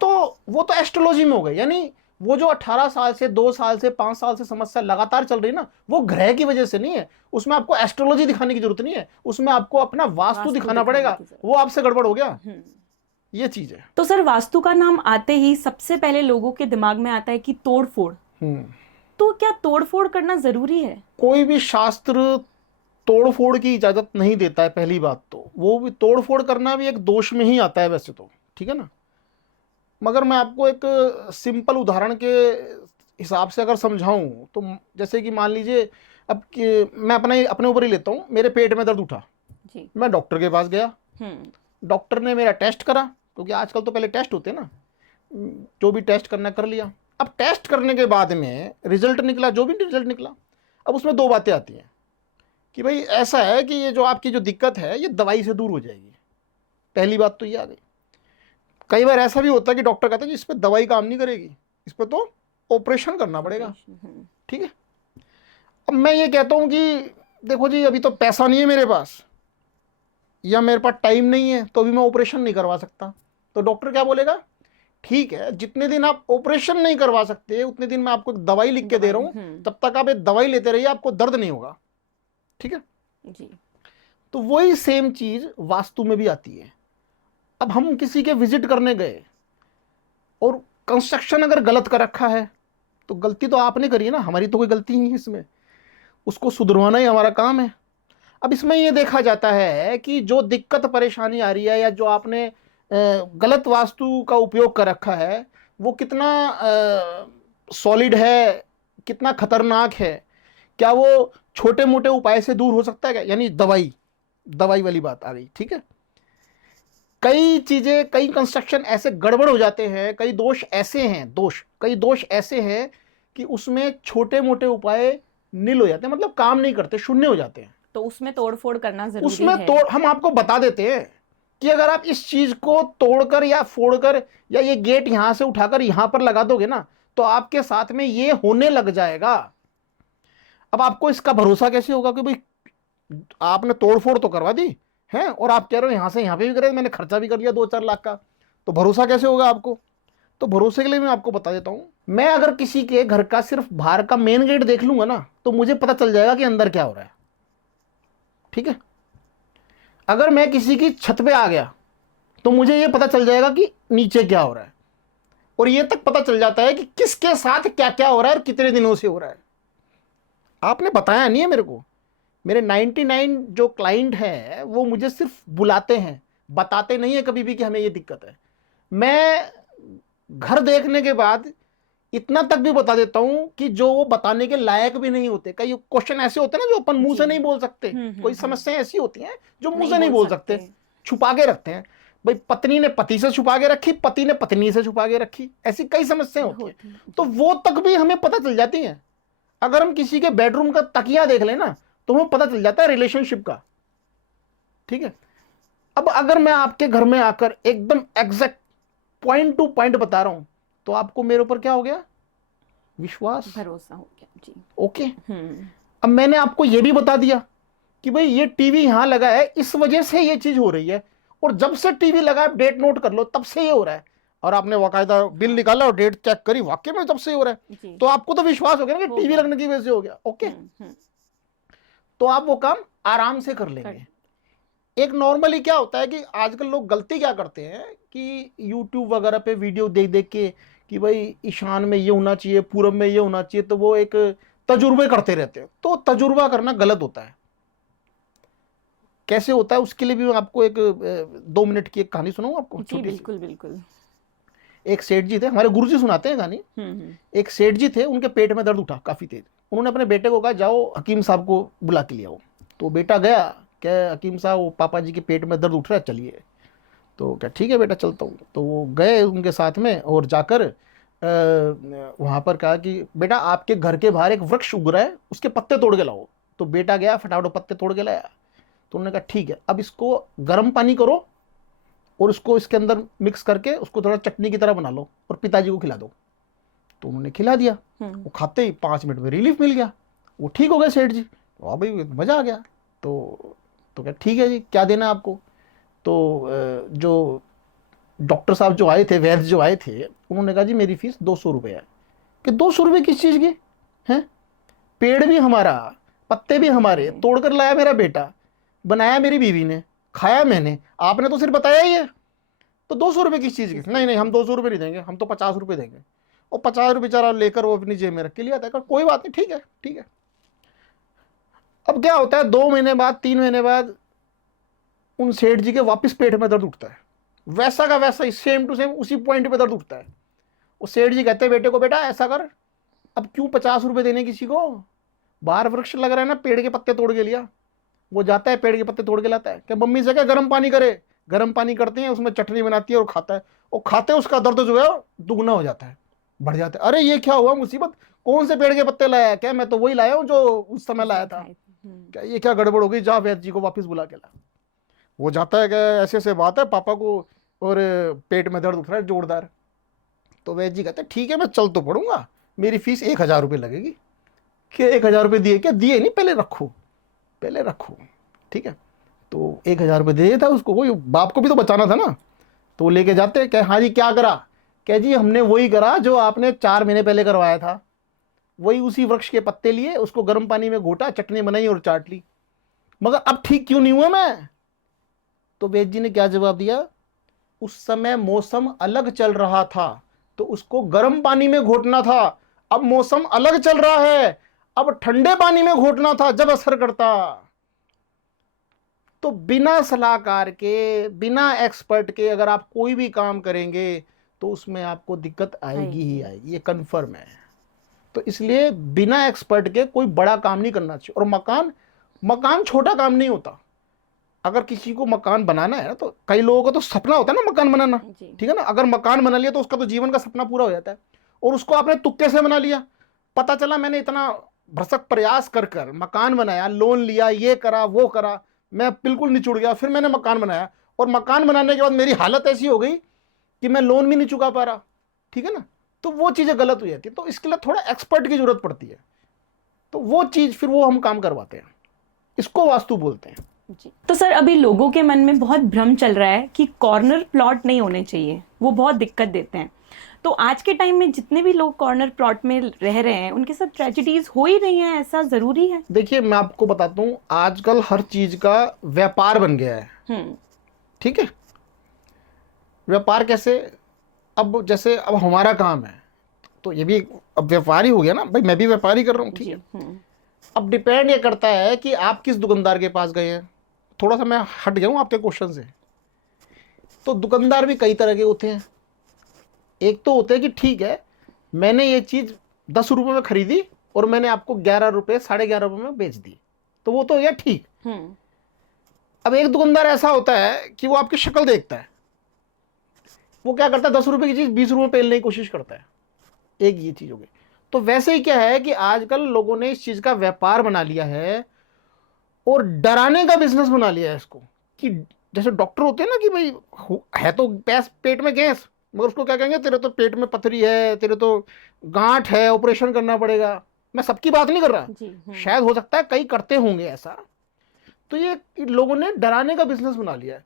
तो एस्ट्रोलॉजी में हो गए, यानी वो जो 18 साल से 2 साल से 5 साल से समस्या लगातार चल रही है ना, वो ग्रह की वजह से नहीं है। उसमें आपको एस्ट्रोलॉजी दिखाने की जरूरत नहीं है, उसमें आपको अपना वास्तु दिखाना पड़ेगा, वो आपसे गड़बड़ हो गया। ये चीज है। तो सर वास्तु का नाम आते ही सबसे पहले लोगों के दिमाग में आता है कि तोड़फोड़, तो क्या तोड़फोड़ करना जरूरी है? कोई भी शास्त्र तोड़फोड़ की इजाजत नहीं देता है, पहली बात तो। वो भी तोड़फोड़ करना भी एक दोष में ही आता है वैसे तो, ठीक है ना। मगर मैं आपको एक सिंपल उदाहरण के हिसाब से अगर समझाऊं तो, जैसे कि मान लीजिए, अब मैं अपने ऊपर ही लेता हूं, मेरे पेट में दर्द उठा जी, मैं डॉक्टर के पास गया, डॉक्टर ने मेरा टेस्ट करा, क्योंकि आजकल तो पहले टेस्ट होते हैं ना, जो भी टेस्ट करना कर लिया, अब टेस्ट करने के बाद में रिजल्ट निकला, जो भी रिजल्ट निकला, अब उसमें दो बातें आती हैं कि भाई ऐसा है कि ये जो आपकी जो दिक्कत है ये दवाई से दूर हो जाएगी। पहली बात तो ये आ गई। कई बार ऐसा भी होता है कि डॉक्टर कहते हैं कि इस पर दवाई काम नहीं करेगी, इस पर तो ऑपरेशन करना पड़ेगा। ठीक है। अब मैं ये कहता हूँ कि देखो जी, अभी तो पैसा नहीं है मेरे पास, या मेरे पास टाइम नहीं है, तो अभी मैं ऑपरेशन नहीं करवा सकता। तो डॉक्टर क्या बोलेगा, ठीक है, जितने दिन आप ऑपरेशन नहीं करवा सकते उतने दिन मैं आपको एक दवाई लिख के दे रहा हूं, तब तक आप ये दवाई लेते रहिए, आपको दर्द नहीं होगा। ठीक है जी। तो वही सेम चीज वास्तु में भी आती है। अब हम किसी के विजिट करने गए और कंस्ट्रक्शन अगर गलत कर रखा है, तो गलती तो आपने करी है ना, हमारी तो कोई गलती नहीं है इसमें, उसको सुधरवाना ही हमारा काम है। अब इसमें यह देखा जाता है कि जो दिक्कत परेशानी आ रही है, या जो आपने गलत वास्तु का उपयोग कर रखा है, वो कितना सॉलिड है, कितना खतरनाक है, क्या वो छोटे मोटे उपाय से दूर हो सकता है क्या, यानी दवाई, दवाई वाली बात आ गई। ठीक है। कई चीजें, कई कंस्ट्रक्शन ऐसे गड़बड़ हो जाते हैं, कई दोष ऐसे हैं, कई दोष ऐसे हैं कि उसमें छोटे मोटे उपाय नील हो जाते हैं, मतलब काम नहीं करते, शून्य हो जाते हैं। तो उसमें तोड़फोड़ करना जरूरी उसमें है। तोड़ हम आपको बता देते हैं कि अगर आप इस चीज को तोड़कर या फोड़कर, या ये गेट यहां से उठाकर यहां पर लगा दोगे ना, तो आपके साथ में ये होने लग जाएगा। अब आपको इसका भरोसा कैसे होगा कि भाई आपने तोड़फोड़ तो करवा दी है, और आप कह रहे हो यहां से यहां पे भी करे, मैंने खर्चा भी कर लिया 2-4 लाख का, तो भरोसा कैसे होगा आपको। तो भरोसे के लिए मैं आपको बता देता हूं, मैं अगर किसी के घर का सिर्फ बाहर का मेन गेट देख लूंगा ना, तो मुझे पता चल जाएगा कि अंदर क्या हो रहा है। ठीक है। अगर मैं किसी की छत पे आ गया, तो मुझे यह पता चल जाएगा कि नीचे क्या हो रहा है, और यह तक पता चल जाता है कि किसके साथ क्या क्या हो रहा है और कितने दिनों से हो रहा है। आपने बताया नहीं है मेरे को। मेरे 99 जो क्लाइंट है वो मुझे सिर्फ बुलाते हैं, बताते नहीं है कभी भी कि हमें ये दिक्कत है। मैं घर देखने के बाद इतना तक भी बता देता हूं कि जो वो बताने के लायक भी नहीं होते। कई क्वेश्चन ऐसे होते हैं ना जो अपन मुंह से नहीं बोल सकते, कोई समस्याएं ऐसी होती हैं जो मुंह से नहीं बोल सकते, छुपा के रखते हैं। भाई पत्नी ने पति से छुपा के रखी, पति ने पत्नी से छुपा के रखी, ऐसी कई समस्याएं होती हैं, तो वो तक भी हमें पता चल जाती हैं। अगर हम किसी के बेडरूम का तकिया देख लें ना, तो हमें पता चल जाता है रिलेशनशिप का। ठीक है। अब अगर मैं आपके घर में आकर एकदम एग्जैक्ट पॉइंट टू पॉइंट बता रहा हूं, तो आपको मेरे ऊपर क्या हो गया, विश्वास, भरोसा हो गया जी। ओके। अब मैंने आपको यह भी बता दिया कि भाई ये टीवी यहां लगा है, इस वजह से ये चीज हो रही है, और जब से टीवी लगा है, डेट नोट कर लो, तब से ये हो रहा है, और आपने बाकायदा बिल निकाला और डेट चेक करी, वाकई में तब से हो रहा है, तो आपको तो विश्वास हो गया ना कि टीवी लगने की वजह से हो गया। ओके। तो आप वो काम आराम से कर लेंगे। एक नॉर्मली क्या होता है कि आजकल लोग गलती क्या करते हैं कि यूट्यूब वगैरह पे वीडियो देख देख के कि भाई ईशान में ये होना चाहिए, पूरब में ये होना चाहिए, तो वो एक तजुर्बे करते रहते हैं। तो तजुर्बा करना गलत होता है। कैसे होता है उसके लिए भी मैं आपको एक 2 मिनट की एक कहानी सुनाऊं आपको। जी बिल्कुल बिल्कुल। एक सेठ जी थे, हमारे गुरुजी सुनाते हैं कहानी। एक सेठ जी थे, उनके पेट में दर्द उठा काफी तेज। उन्होंने अपने बेटे को कहा जाओ हकीम साहब को बुला के ले आओ। तो बेटा गया, क्या हकीम साहब वो पापा जी के पेट में दर्द उठ रहा है, चलिए। तो क्या ठीक है बेटा चलता हूँ। तो वो गए उनके साथ में, और जाकर वहाँ पर कहा कि बेटा आपके घर के बाहर एक वृक्ष उग रहा है, उसके पत्ते तोड़ के लाओ। तो बेटा गया, फटाफट पत्ते तोड़ के लाया। तो उन्होंने कहा ठीक है, अब इसको गर्म पानी करो और उसको इसके अंदर मिक्स करके उसको थोड़ा चटनी की तरह बना लो और पिताजी को खिला दो। तो उन्होंने खिला दिया। वो खाते ही 5 मिनट में रिलीफ मिल गया, वो ठीक हो गए सेठ जी। वाह भाई मजा आ गया। तो क्या ठीक है जी, क्या देना आपको। तो जो डॉक्टर साहब जो आए थे, वैद्य जो आए थे, उन्होंने कहा जी मेरी फीस 200 रुपये है। कि 200 रुपये किस चीज़ की हैं, पेड़ भी हमारा, पत्ते भी हमारे, तोड़कर लाया मेरा बेटा, बनाया मेरी बीवी ने, खाया मैंने, आपने तो सिर्फ बताया ही है, तो 200 रुपये किस चीज़ की। नहीं नहीं हम 200 रुपये नहीं देंगे, हम तो 50 रुपये देंगे। और 50 रुपये बेचारा लेकर वो अपनी जेब में रख के लिया था। कोई बात नहीं, ठीक है ठीक है। अब क्या होता है, 2 महीने बाद, 3 महीने बाद उन सेठ जी के वापस पेट में दर्द उठता है, वैसा का वैसा ही, सेम टू सेम उसी पॉइंट पे दर्द उठता है। वो सेठ जी कहते हैं बेटे को, बेटा ऐसा कर, अब क्यों 50 रुपये देने किसी को, बाहर वृक्ष लग रहा है ना, पेड़ के पत्ते तोड़ के लिया। वो जाता है, पेड़ के पत्ते तोड़ के लाता है, क्या मम्मी से क्या गर्म पानी करे, गर्म पानी करते हैं, उसमें चटनी बनाती है और खाता है, और खाते हैं उसका दर्द जो है दुगना हो जाता है। बढ़ जाते, अरे ये क्या हुआ मुसीबत, कौन से पेड़ के पत्ते लाया है? क्या मैं तो वही लाया हूँ जो उस समय लाया था। क्या ये क्या गड़बड़ हो गई, जा वैद्य जी को वापस बुला के ला। वो जाता है कि ऐसे ऐसे बात है पापा को, और पेट में दर्द उठ रहा है जोरदार। तो वैद्य जी कहते हैं ठीक है मैं चल तो पड़ूंगा, मेरी फीस 1,000 रुपये लगेगी। क्या 1,000 रुपये दिए? क्या दिए नहीं, पहले रखो, पहले रखो, ठीक है। तो 1,000 रुपये दिए था उसको, वही बाप को भी तो बचाना था ना। तो वो लेके जाते हैं, क्या हाँ जी क्या करा? क्या जी हमने वही करा जो आपने 4 महीने पहले करवाया था, वही उसी वृक्ष के पत्ते लिए, उसको गर्म पानी में घोटा, चटनी बनाई और चाट ली, मगर अब ठीक क्यों नहीं हुआ मैं? तो वेद जी ने क्या जवाब दिया, उस समय मौसम अलग चल रहा था तो उसको गर्म पानी में घोटना था, अब मौसम अलग चल रहा है, अब ठंडे पानी में घोटना था जब असर करता। तो बिना सलाहकार के, बिना एक्सपर्ट के अगर आप कोई भी काम करेंगे तो उसमें आपको दिक्कत आएगी ही आएगी, ये कन्फर्म है। तो इसलिए बिना एक्सपर्ट के कोई बड़ा काम नहीं करना चाहिए। और मकान, मकान छोटा काम नहीं होता। अगर किसी को मकान बनाना है ना, तो कई लोगों का तो सपना होता है ना मकान बनाना, ठीक है ना। अगर मकान बना लिया तो उसका तो जीवन का सपना पूरा हो जाता है। और उसको आपने तुक्के से बना लिया, पता चला मैंने इतना भरसक प्रयास कर कर मकान बनाया, लोन लिया, ये करा वो करा, मैं बिल्कुल निचुड़ गया, फिर मैंने मकान बनाया, और मकान बनाने के बाद मेरी हालत ऐसी हो गई कि मैं लोन भी नहीं चुका पा रहा, ठीक है ना। तो वो चीज़ें गलत हो जाती है। तो इसके लिए थोड़ा एक्सपर्ट की जरूरत पड़ती है। तो वो चीज़ फिर वो हम काम करवाते हैं, इसको वास्तु बोलते हैं। जी। तो सर अभी लोगों के मन में बहुत भ्रम चल रहा है कि कॉर्नर प्लॉट नहीं होने चाहिए, वो बहुत दिक्कत देते हैं। तो आज के टाइम में जितने भी लोग कॉर्नर प्लॉट में रह रहे हैं उनके साथ ट्रेजेडीज हो ही रही हैं, ऐसा जरूरी है? देखिए मैं आपको बताता हूँ, आजकल हर चीज का व्यापार बन गया है, ठीक है। व्यापार कैसे? अब जैसे अब हमारा काम है तो ये भी अब व्यापारी हो गया ना भाई, मैं भी व्यापारी कर रहा हूँ, ठीक है। अब डिपेंड ये करता है कि आप किस दुकानदार के पास गए हैं। थोड़ा सा मैं हट गया हूँ आपके क्वेश्चन से। तो दुकानदार भी कई तरह के होते हैं। एक तो होते हैं कि ठीक है मैंने ये चीज़ 10 रुपये में खरीदी और मैंने आपको 11 रुपये, 11.5 रुपये में बेच दी, तो वो तो हो गया ठीक। अब एक दुकानदार ऐसा होता है कि वो आपकी शक्ल देखता है, वो क्या करता है 10 रुपये की चीज़ 20 रुपये पेलने की कोशिश करता है। एक ये चीज़ हो गई। तो वैसे ही क्या है कि आजकल लोगों ने इस चीज़ का व्यापार बना लिया है और डराने का बिजनेस बना लिया है इसको। कि जैसे डॉक्टर होते हैं ना कि भाई है तो पेट में गैस, मगर उसको क्या कहेंगे, तेरे तो पेट में पथरी है, तेरे तो गांठ है, ऑपरेशन करना पड़ेगा। मैं सबकी बात नहीं कर रहा, शायद हो सकता है कई करते होंगे ऐसा। तो ये लोगों ने डराने का बिजनेस बना लिया है।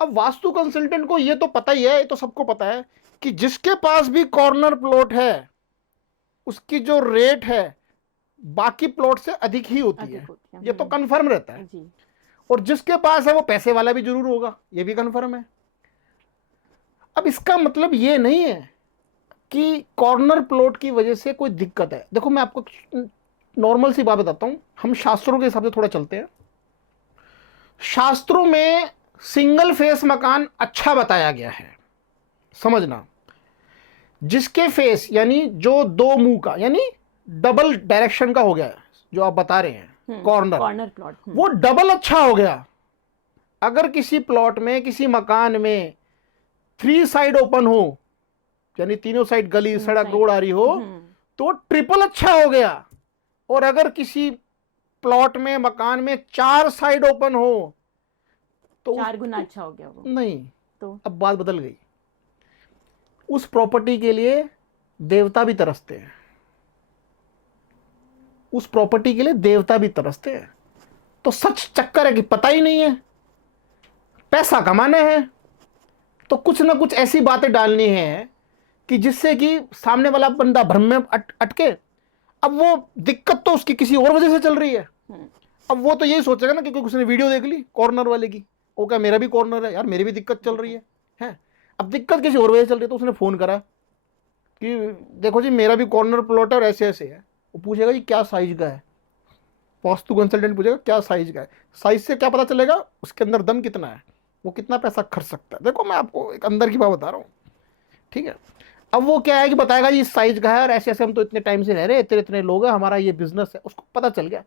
अब वास्तु कंसल्टेंट को ये तो पता ही है, ये तो सबको पता है कि जिसके पास भी कॉर्नर प्लॉट है उसकी जो रेट है बाकी प्लॉट से अधिक ही होती है, ये तो कंफर्म रहता है जी। और जिसके पास है वो पैसे वाला भी जरूर होगा, ये भी कंफर्म है। अब इसका मतलब ये नहीं है कि कॉर्नर प्लॉट की वजह से कोई दिक्कत है। देखो मैं आपको नॉर्मल सी बात बताता हूं, हम शास्त्रों के हिसाब से थोड़ा चलते हैं। शास्त्रों में सिंगल फेस मकान अच्छा बताया गया है, समझना। जिसके फेस यानी जो दो मुंह का, यानी डबल डायरेक्शन का हो गया, जो आप बता रहे हैं कॉर्नर प्लॉट, वो डबल अच्छा हो गया। अगर किसी प्लॉट में, किसी मकान में 3 साइड ओपन हो, यानी तीनों साइड गली सड़क रोड आ रही हो, तो ट्रिपल अच्छा हो गया। और अगर किसी प्लॉट में, मकान में 4 साइड ओपन हो तो 4 गुना अच्छा हो गया वो। नहीं, तो अब बात बदल गई। उस प्रॉपर्टी के लिए देवता भी तरसते हैं, उस प्रॉपर्टी के लिए देवता भी तरसते हैं। तो सच चक्कर है कि पता ही नहीं है, पैसा कमाना है तो कुछ ना कुछ ऐसी बातें डालनी है कि जिससे कि सामने वाला बंदा भ्रम में अटके। अब वो दिक्कत तो उसकी किसी और वजह से चल रही है। अब वो तो यही सोचेगा ना कि कोई उसने वीडियो देख ली कॉर्नर वाले की, वो क्या मेरा भी कॉर्नर है यार, मेरी भी दिक्कत चल रही है। अब दिक्कत किसी और वजह से चल रही है, तो उसने फ़ोन करा कि देखो जी मेरा भी कॉर्नर प्लॉट है और ऐसे ऐसे है। वो पूछेगा जी क्या साइज का है, वास्तु कंसल्टेंट पूछेगा क्या साइज का है। साइज से क्या पता चलेगा उसके अंदर दम कितना है, वो कितना पैसा खर्च सकता है। देखो मैं आपको एक अंदर की बात बता रहा हूँ, ठीक है। अब वो क्या है कि बताएगा जी इस साइज का है और ऐसे ऐसे हम तो इतने टाइम से रह रहे हैं, इतने इतने लोग हैं, हमारा ये बिजनेस है। उसको पता चल गया,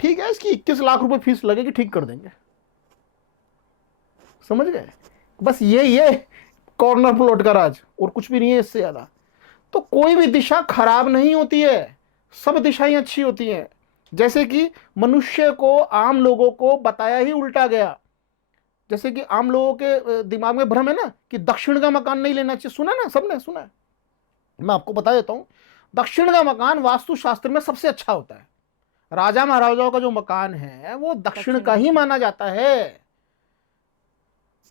ठीक है इसकी 21 लाख रुपए फीस लगेगी, ठीक कर देंगे। समझ गए? बस ये कॉर्नर प्लॉट का राज, और कुछ भी नहीं है इससे ज़्यादा। तो कोई भी दिशा खराब नहीं होती है, सब दिशाएं अच्छी होती हैं। जैसे कि मनुष्य को, आम लोगों को बताया ही उल्टा गया। जैसे कि आम लोगों के दिमाग में भ्रम है ना कि दक्षिण का मकान नहीं लेना चाहिए, सुना ना, सबने सुना है। मैं आपको बता देता हूं, दक्षिण का मकान वास्तुशास्त्र में सबसे अच्छा होता है। राजा महाराजाओं का जो मकान है वो दक्षिण का ही माना जाता है।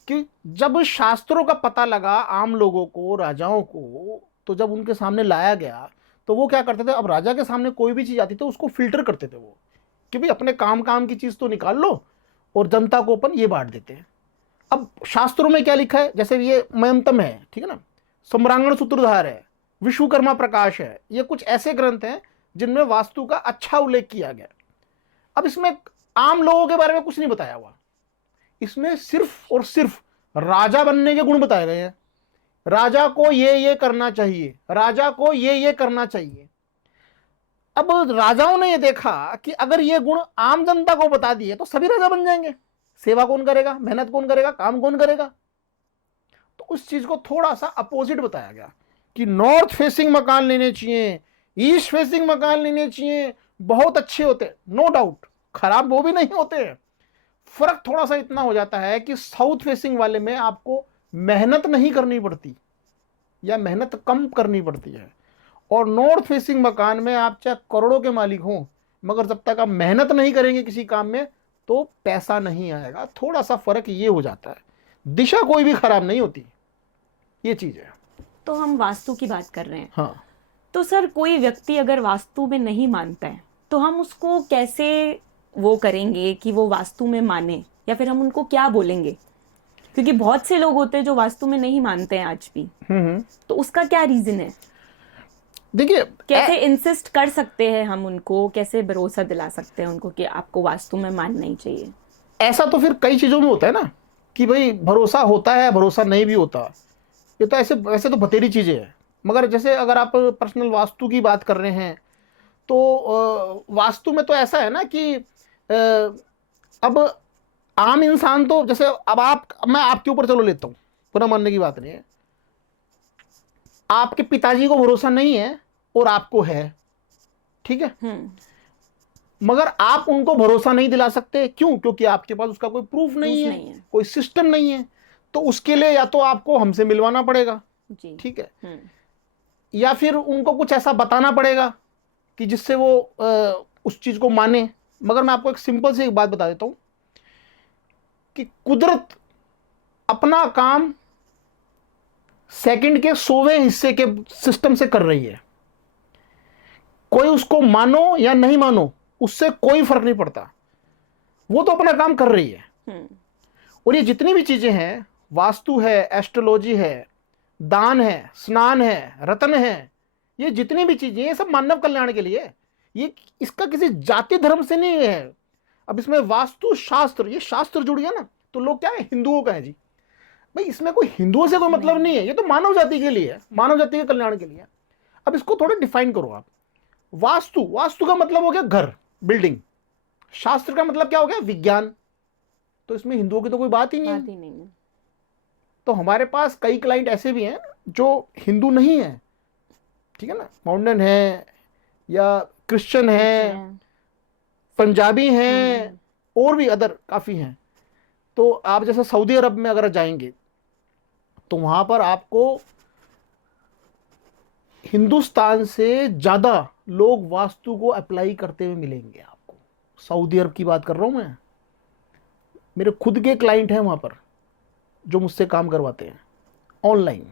कि जब शास्त्रों का पता लगा आम लोगों को, राजाओं को, तो जब उनके सामने लाया गया तो वो क्या करते थे, अब राजा के सामने कोई भी चीज आती थी उसको फिल्टर करते थे वो, कि भाई अपने काम की चीज तो निकाल लो और जनता को अपन ये बांट देते हैं। अब शास्त्रों में क्या लिखा है, जैसे ये मयंतम है, ठीक है ना, सम्रांगण सूत्रधार है, विश्वकर्मा प्रकाश है, ये कुछ ऐसे ग्रंथ हैं जिनमें वास्तु का अच्छा उल्लेख किया गया। अब इसमें आम लोगों के बारे में कुछ नहीं बताया हुआ, इसमें सिर्फ और सिर्फ राजा बनने के गुण बताए गए हैं। राजा को ये करना चाहिए, राजा को ये करना चाहिए। अब राजाओं ने ये देखा कि अगर ये गुण आम जनता को बता दिए तो सभी राजा बन जाएंगे, सेवा कौन करेगा, मेहनत कौन करेगा, काम कौन करेगा। तो उस चीज को थोड़ा सा अपोजिट बताया गया कि नॉर्थ फेसिंग मकान लेने चाहिए, ईस्ट फेसिंग मकान लेने चाहिए, बहुत अच्छे होते, नो डाउट, खराब वो भी नहीं होते। फर्क थोड़ा सा इतना हो जाता है कि साउथ फेसिंग वाले में आपको मेहनत नहीं करनी पड़ती या मेहनत कम करनी पड़ती है, और नॉर्थ फेसिंग मकान में आप चाहे करोड़ों के मालिक हों, मगर जब तक आप मेहनत नहीं करेंगे किसी काम में तो पैसा नहीं आएगा। थोड़ा सा फर्क ये हो जाता है, दिशा कोई भी खराब नहीं होती, ये चीज है। तो हम वास्तु की बात कर रहे हैं। हाँ, तो सर कोई व्यक्ति अगर वास्तु में नहीं मानता है तो हम उसको कैसे वो करेंगे कि वो वास्तु में माने, या फिर हम उनको क्या बोलेंगे? क्योंकि बहुत से लोग होते हैं जो वास्तु में नहीं मानते हैं आज भी। तो उसका क्या रीजन है? देखिए कैसे इंसिस्ट कर सकते हैं हम उनको, कैसे भरोसा दिला सकते हैं उनको कि आपको वास्तु में मानना ही चाहिए? ऐसा तो फिर कई चीजों में होता है ना कि भाई भरोसा होता है, भरोसा नहीं भी होता, ये तो ऐसे तो बतेरी चीजें हैं। मगर जैसे अगर आप पर्सनल वास्तु की बात कर रहे हैं तो वास्तु में तो ऐसा है ना कि अब आम इंसान तो, जैसे अब मैं आपके ऊपर चलो लेता हूं, पूरा मानने की बात नहीं है, आपके पिताजी को भरोसा नहीं है और आपको है, ठीक है, मगर आप उनको भरोसा नहीं दिला सकते, क्यों? क्योंकि आपके पास उसका कोई प्रूफ नहीं है, कोई सिस्टम नहीं है। तो उसके लिए या तो आपको हमसे मिलवाना पड़ेगा, ठीक है, या फिर उनको कुछ ऐसा बताना पड़ेगा कि जिससे वो उस चीज को माने। मगर मैं आपको एक सिंपल सी एक बात बता देता हूं कि कुदरत अपना काम सेकंड के 100वें हिस्से के सिस्टम से कर रही है। कोई उसको मानो या नहीं मानो, उससे कोई फर्क नहीं पड़ता, वो तो अपना काम कर रही है। और ये जितनी भी चीजें हैं, वास्तु है, एस्ट्रोलॉजी है, दान है, स्नान है, रत्न है, ये जितनी भी चीजें, ये सब मानव कल्याण के लिए, ये इसका किसी जाति धर्म से नहीं है। अब इसमें वास्तु शास्त्र, ये शास्त्र जुड़ गया ना, तो लोग क्या है, हिंदुओं का है जी, भाई इसमें कोई हिंदुओं से कोई मतलब नहीं है, ये तो मानव जाति के लिए है, मानव जाति के कल्याण के लिए। अब इसको थोड़ा डिफाइन करो आप। वास्तु का मतलब हो गया घर, बिल्डिंग। शास्त्र का मतलब क्या हो गया, विज्ञान। तो इसमें हिंदुओं की तो कोई बात ही नहीं है। तो हमारे पास कई क्लाइंट ऐसे भी हैं जो हिंदू नहीं है, ठीक है ना, माउंटेन है या क्रिश्चियन है, पंजाबी हैं, और भी अदर काफी हैं। तो आप जैसे सऊदी अरब में अगर जाएंगे तो वहां पर आपको हिंदुस्तान से ज्यादा लोग वास्तु को अप्लाई करते हुए मिलेंगे आपको। सऊदी अरब की बात कर रहा हूं मैं, मेरे खुद के क्लाइंट हैं वहां पर जो मुझसे काम करवाते हैं ऑनलाइन,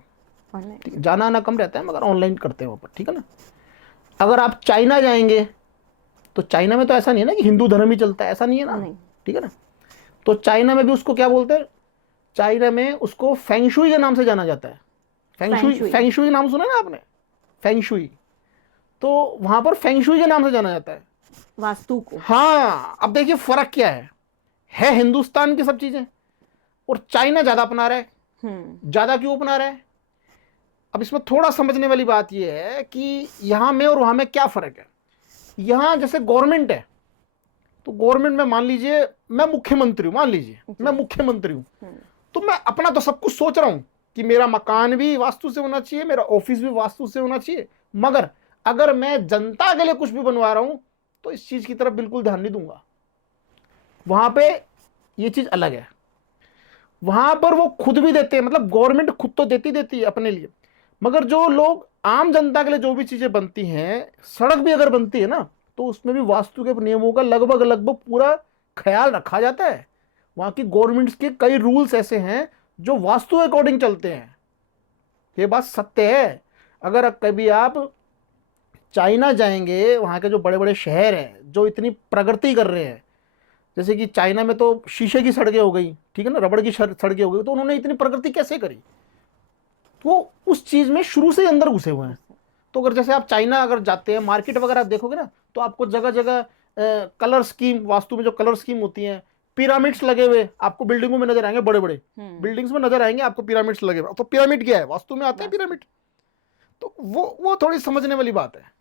जाना आना कम रहता है मगर ऑनलाइन करते हैं वहां पर, ठीक है ना। अगर आप चाइना जाएंगे तो चाइना में तो ऐसा नहीं है ना कि हिंदू धर्म ही चलता है, ऐसा नहीं है ना, ठीक है ना। तो चाइना में भी उसको क्या बोलते हैं, चाइना में उसको फेंगशुई के नाम से जाना जाता है। फेंगशुई नाम सुना ना आपने, फेंगशुई, तो वहां पर फेंगशुई के नाम से जाना जाता है वास्तु को। हाँ, अब देखिए फर्क क्या है हिंदुस्तान की सब चीजें और चाइना ज्यादा अपना रहा है। ज्यादा क्यों अपना रहा है? अब इसमें थोड़ा समझने वाली बात यह है कि यहां में और वहां में क्या फर्क है। यहां जैसे गवर्नमेंट है तो गवर्नमेंट में मान लीजिए मैं मुख्यमंत्री हूं, मान लीजिए मैं मुख्यमंत्री हूं, तो मैं अपना तो सब कुछ सोच रहा हूं, कि मेरा मकान भी वास्तु से होना चाहिए, मेरा ऑफिस भी वास्तु से होना चाहिए, मगर अगर मैं जनता के लिए कुछ भी बनवा रहा हूं तो इस चीज की तरफ बिल्कुल ध्यान नहीं दूंगा। वहां पे ये चीज अलग है। वहां पर वो खुद भी देते हैं, मतलब गवर्नमेंट खुद तो देती है अपने लिए, मगर जो लोग आम जनता के लिए जो भी चीजें बनती हैं, सड़क भी अगर बनती है ना, तो उसमें भी वास्तु के नियमों का लगभग लगभग पूरा ख्याल रखा जाता है। वहां की गवर्नमेंट्स के कई रूल्स ऐसे हैं जो वास्तु अकॉर्डिंग चलते हैं। ये बात सत्य है। अगर कभी आप चाइना जाएंगे, वहां के जो बड़े बड़े शहर हैं जो इतनी प्रगति कर रहे हैं, जैसे कि चाइना में तो शीशे की सड़कें हो गई, ठीक है ना, रबड़ की सड़कें हो गई, तो उन्होंने इतनी प्रगति कैसे करी? वो उस चीज में शुरू से ही अंदर घुसे हुए हैं। तो अगर जैसे आप चाइना अगर जाते हैं, मार्केट वगैरह आप देखोगे ना, तो आपको जगह जगह कलर स्कीम, वास्तु में जो कलर स्कीम होती है, पिरामिड्स लगे हुए आपको बिल्डिंगों में नजर आएंगे, बड़े बड़े बिल्डिंग्स में नजर आएंगे आपको पिरामिड्स लगे हुए। तो पिरामिड क्या है? वास्तु में आते हैं पिरामिड। तो वो थोड़ी समझने वाली बात है।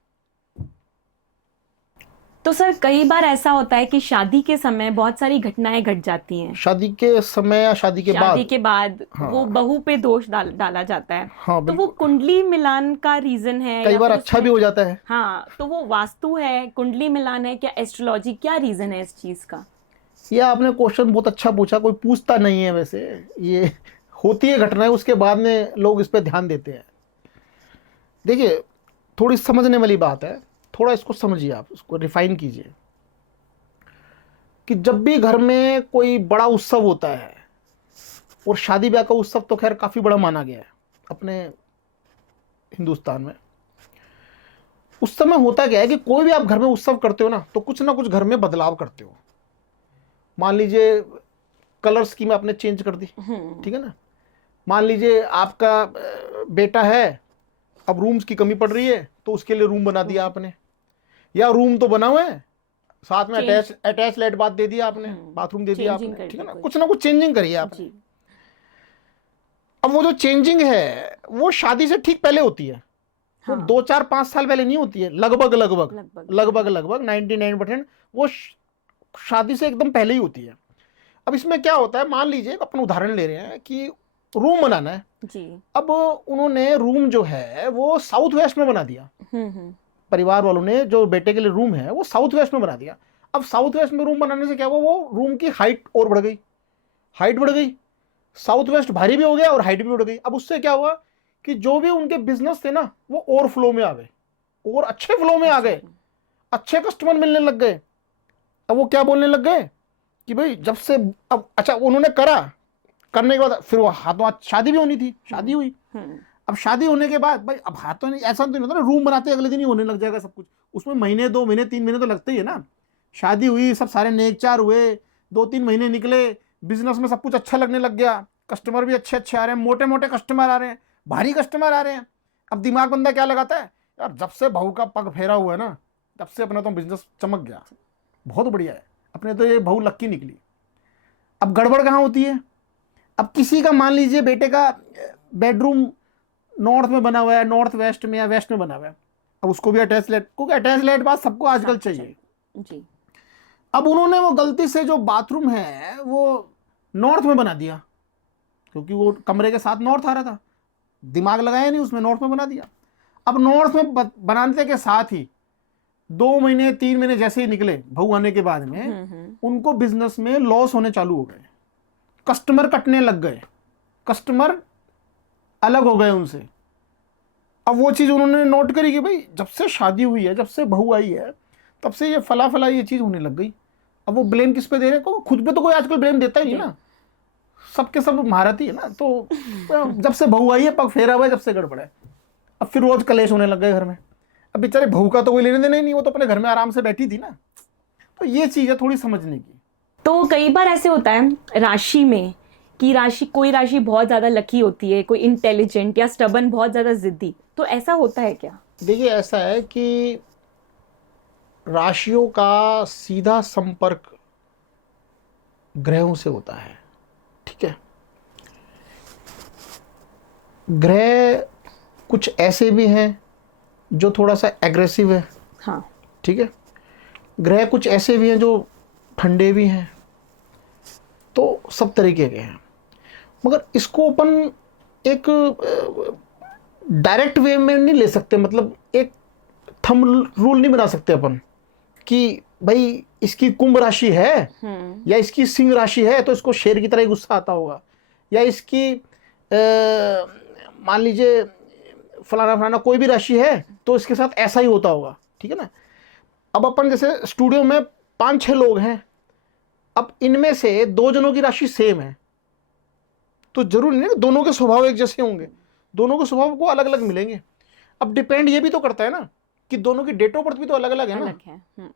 तो सर कई बार ऐसा होता है कि शादी के समय बहुत सारी घटनाएं घट जाती हैं, शादी के समय या शादी के बाद हाँ। वो बहू पे दोष डाला जाता है। हाँ, तो वो कुंडली मिलान का रीजन है, कई या बार फिर अच्छा भी हो जाता है। हाँ, तो वो वास्तु है, कुंडली मिलान है, क्या एस्ट्रोलॉजी, क्या रीजन है इस चीज का? ये आपने क्वेश्चन बहुत अच्छा पूछा। कोई पूछता नहीं है वैसे, ये होती है घटनाएं, उसके बाद में लोग इस पर ध्यान देते हैं। देखिए, थोड़ी समझने वाली बात है, थोड़ा इसको समझिए, आप इसको रिफाइन कीजिए कि जब भी घर में कोई बड़ा उत्सव होता है, और शादी ब्याह का उत्सव तो खैर काफ़ी बड़ा माना गया है अपने हिंदुस्तान में, उस समय होता क्या है कि कोई भी आप घर में उत्सव करते हो ना, तो कुछ ना कुछ घर में बदलाव करते हो। मान लीजिए कलर स्कीम आपने चेंज कर दी, ठीक है ना। मान लीजिए आपका बेटा है, अब रूम्स की कमी पड़ रही है, तो उसके लिए रूम बना दिया आपने, या रूम तो बना हुआ है, साथ में अटैच लाइट बात दे दिया आपने, बाथरूम दे दिया आपने, ठीक है ना कुछ चेंजिंग करिए आपने। अब वो जो चेंजिंग है वो शादी से ठीक पहले होती है। हाँ। वो 2 4 5 साल पहले नहीं होती है, लगभग 99% वो शादी से एकदम पहले ही होती है। अब इसमें क्या होता है, मान लीजिए अपन उदाहरण ले रहे हैं कि रूम बनाना है जी। अब उन्होंने रूम जो है वो साउथ वेस्ट में बना दिया। परिवार वालों ने जो बेटे के लिए रूम है वो साउथ वेस्ट में बना दिया। अब साउथ वेस्ट में रूम बनाने से क्या हुआ, वो रूम की हाइट और बढ़ गई, साउथ वेस्ट भारी भी हो गया और हाइट भी बढ़ गई। अब उससे क्या हुआ कि जो भी उनके बिजनेस थे ना, वो और फ्लो में आ गए, और अच्छे फ्लो में आ गए, अच्छे कस्टमर मिलने लग गए। अब वो क्या बोलने लग गए कि भाई जब से अब अच्छा उन्होंने करने के बाद फिर वो हाथों हाथ शादी भी होनी थी, शादी हुई। अब शादी होने के बाद भाई अब हाथों नहीं, ऐसा तो नहीं होता ना रूम बनाते अगले दिन ही होने लग जाएगा सब कुछ, उसमें महीने 2 महीने 3 महीने तो लगते ही है ना। शादी हुई, सब सारे नेक चार हुए, 2 3 महीने निकले, बिजनेस में सब कुछ अच्छा लगने लग गया, कस्टमर भी अच्छे अच्छे आ रहे हैं, मोटे मोटे कस्टमर आ रहे हैं, भारी कस्टमर आ रहे हैं। अब दिमाग बंदा क्या लगाता है, यार जब से बहू का पग फेरा हुआ है ना, तब से अपना तो बिजनेस चमक गया, बहुत बढ़िया है, अपने तो ये बहू लक्की निकली। अब गड़बड़ कहाँ होती है, अब किसी का मान लीजिए बेटे का बेडरूम नॉर्थ में बना हुआ है, नॉर्थ वेस्ट में या वेस्ट में बना हुआ है, अब उसको भी अटैच लाइट, क्योंकि अटैच लाइट बात सबको आजकल चाहिए जी। अब उन्होंने वो गलती से जो बाथरूम है वो नॉर्थ में बना दिया, क्योंकि वो कमरे के साथ नॉर्थ आ रहा था, दिमाग लगाया नहीं उसमें, नॉर्थ में बना दिया। अब नॉर्थ में बनाने के साथ ही 2 महीने 3 महीने जैसे ही निकले बहू आने के बाद में, उनको बिजनेस में लॉस होने चालू हो गए, कस्टमर कटने लग गए, कस्टमर अलग हो गए उनसे। अब वो चीज़ उन्होंने नोट करी कि भाई जब से शादी हुई है, जब से बहू आई है, तब से ये फला ये चीज़ होने लग गई। अब वो ब्लेम किस पे दे रहे हैं, खुद पे तो कोई आजकल ब्लेम देता ही नहीं ना, सबके सब महारथी है ना। तो जब से बहू आई है, पग फेरा हुआ है, जब से गड़बड़ है। अब फिर रोज कलेश होने लग गए घर में। अब बेचारे बहू का तो कोई लेने देना ही नहीं, वो तो अपने घर में आराम से बैठी थी ना। तो ये चीज़ है थोड़ी समझने की। तो कई बार ऐसे होता है राशि में कि कोई राशि बहुत ज्यादा लकी होती है, कोई इंटेलिजेंट या स्टबन बहुत ज्यादा जिद्दी, तो ऐसा होता है क्या? देखिए, ऐसा है कि राशियों का सीधा संपर्क ग्रहों से होता है, ठीक है। ग्रह कुछ ऐसे भी हैं जो थोड़ा सा एग्रेसिव है, हाँ, ठीक है। ग्रह कुछ ऐसे भी हैं जो ठंडे भी हैं, तो सब तरीके के हैं। मगर इसको अपन एक डायरेक्ट वे में नहीं ले सकते, मतलब एक थंब रूल नहीं बना सकते अपन कि भाई इसकी कुंभ राशि है या इसकी सिंह राशि है तो इसको शेर की तरह ही गुस्सा आता होगा, या इसकी मान लीजिए फलाना फलाना कोई भी राशि है तो इसके साथ ऐसा ही होता होगा, ठीक है ना। अब अपन जैसे स्टूडियो में 5-6 लोग हैं, अब इनमें से 2 जनों की राशि सेम है तो जरूरी नहीं दोनों के स्वभाव एक जैसे होंगे, दोनों के स्वभाव को अलग अलग मिलेंगे। अब डिपेंड ये भी तो करता है ना कि दोनों की डेट ऑफ बर्थ भी तो अलग अलग है ना। अलग है।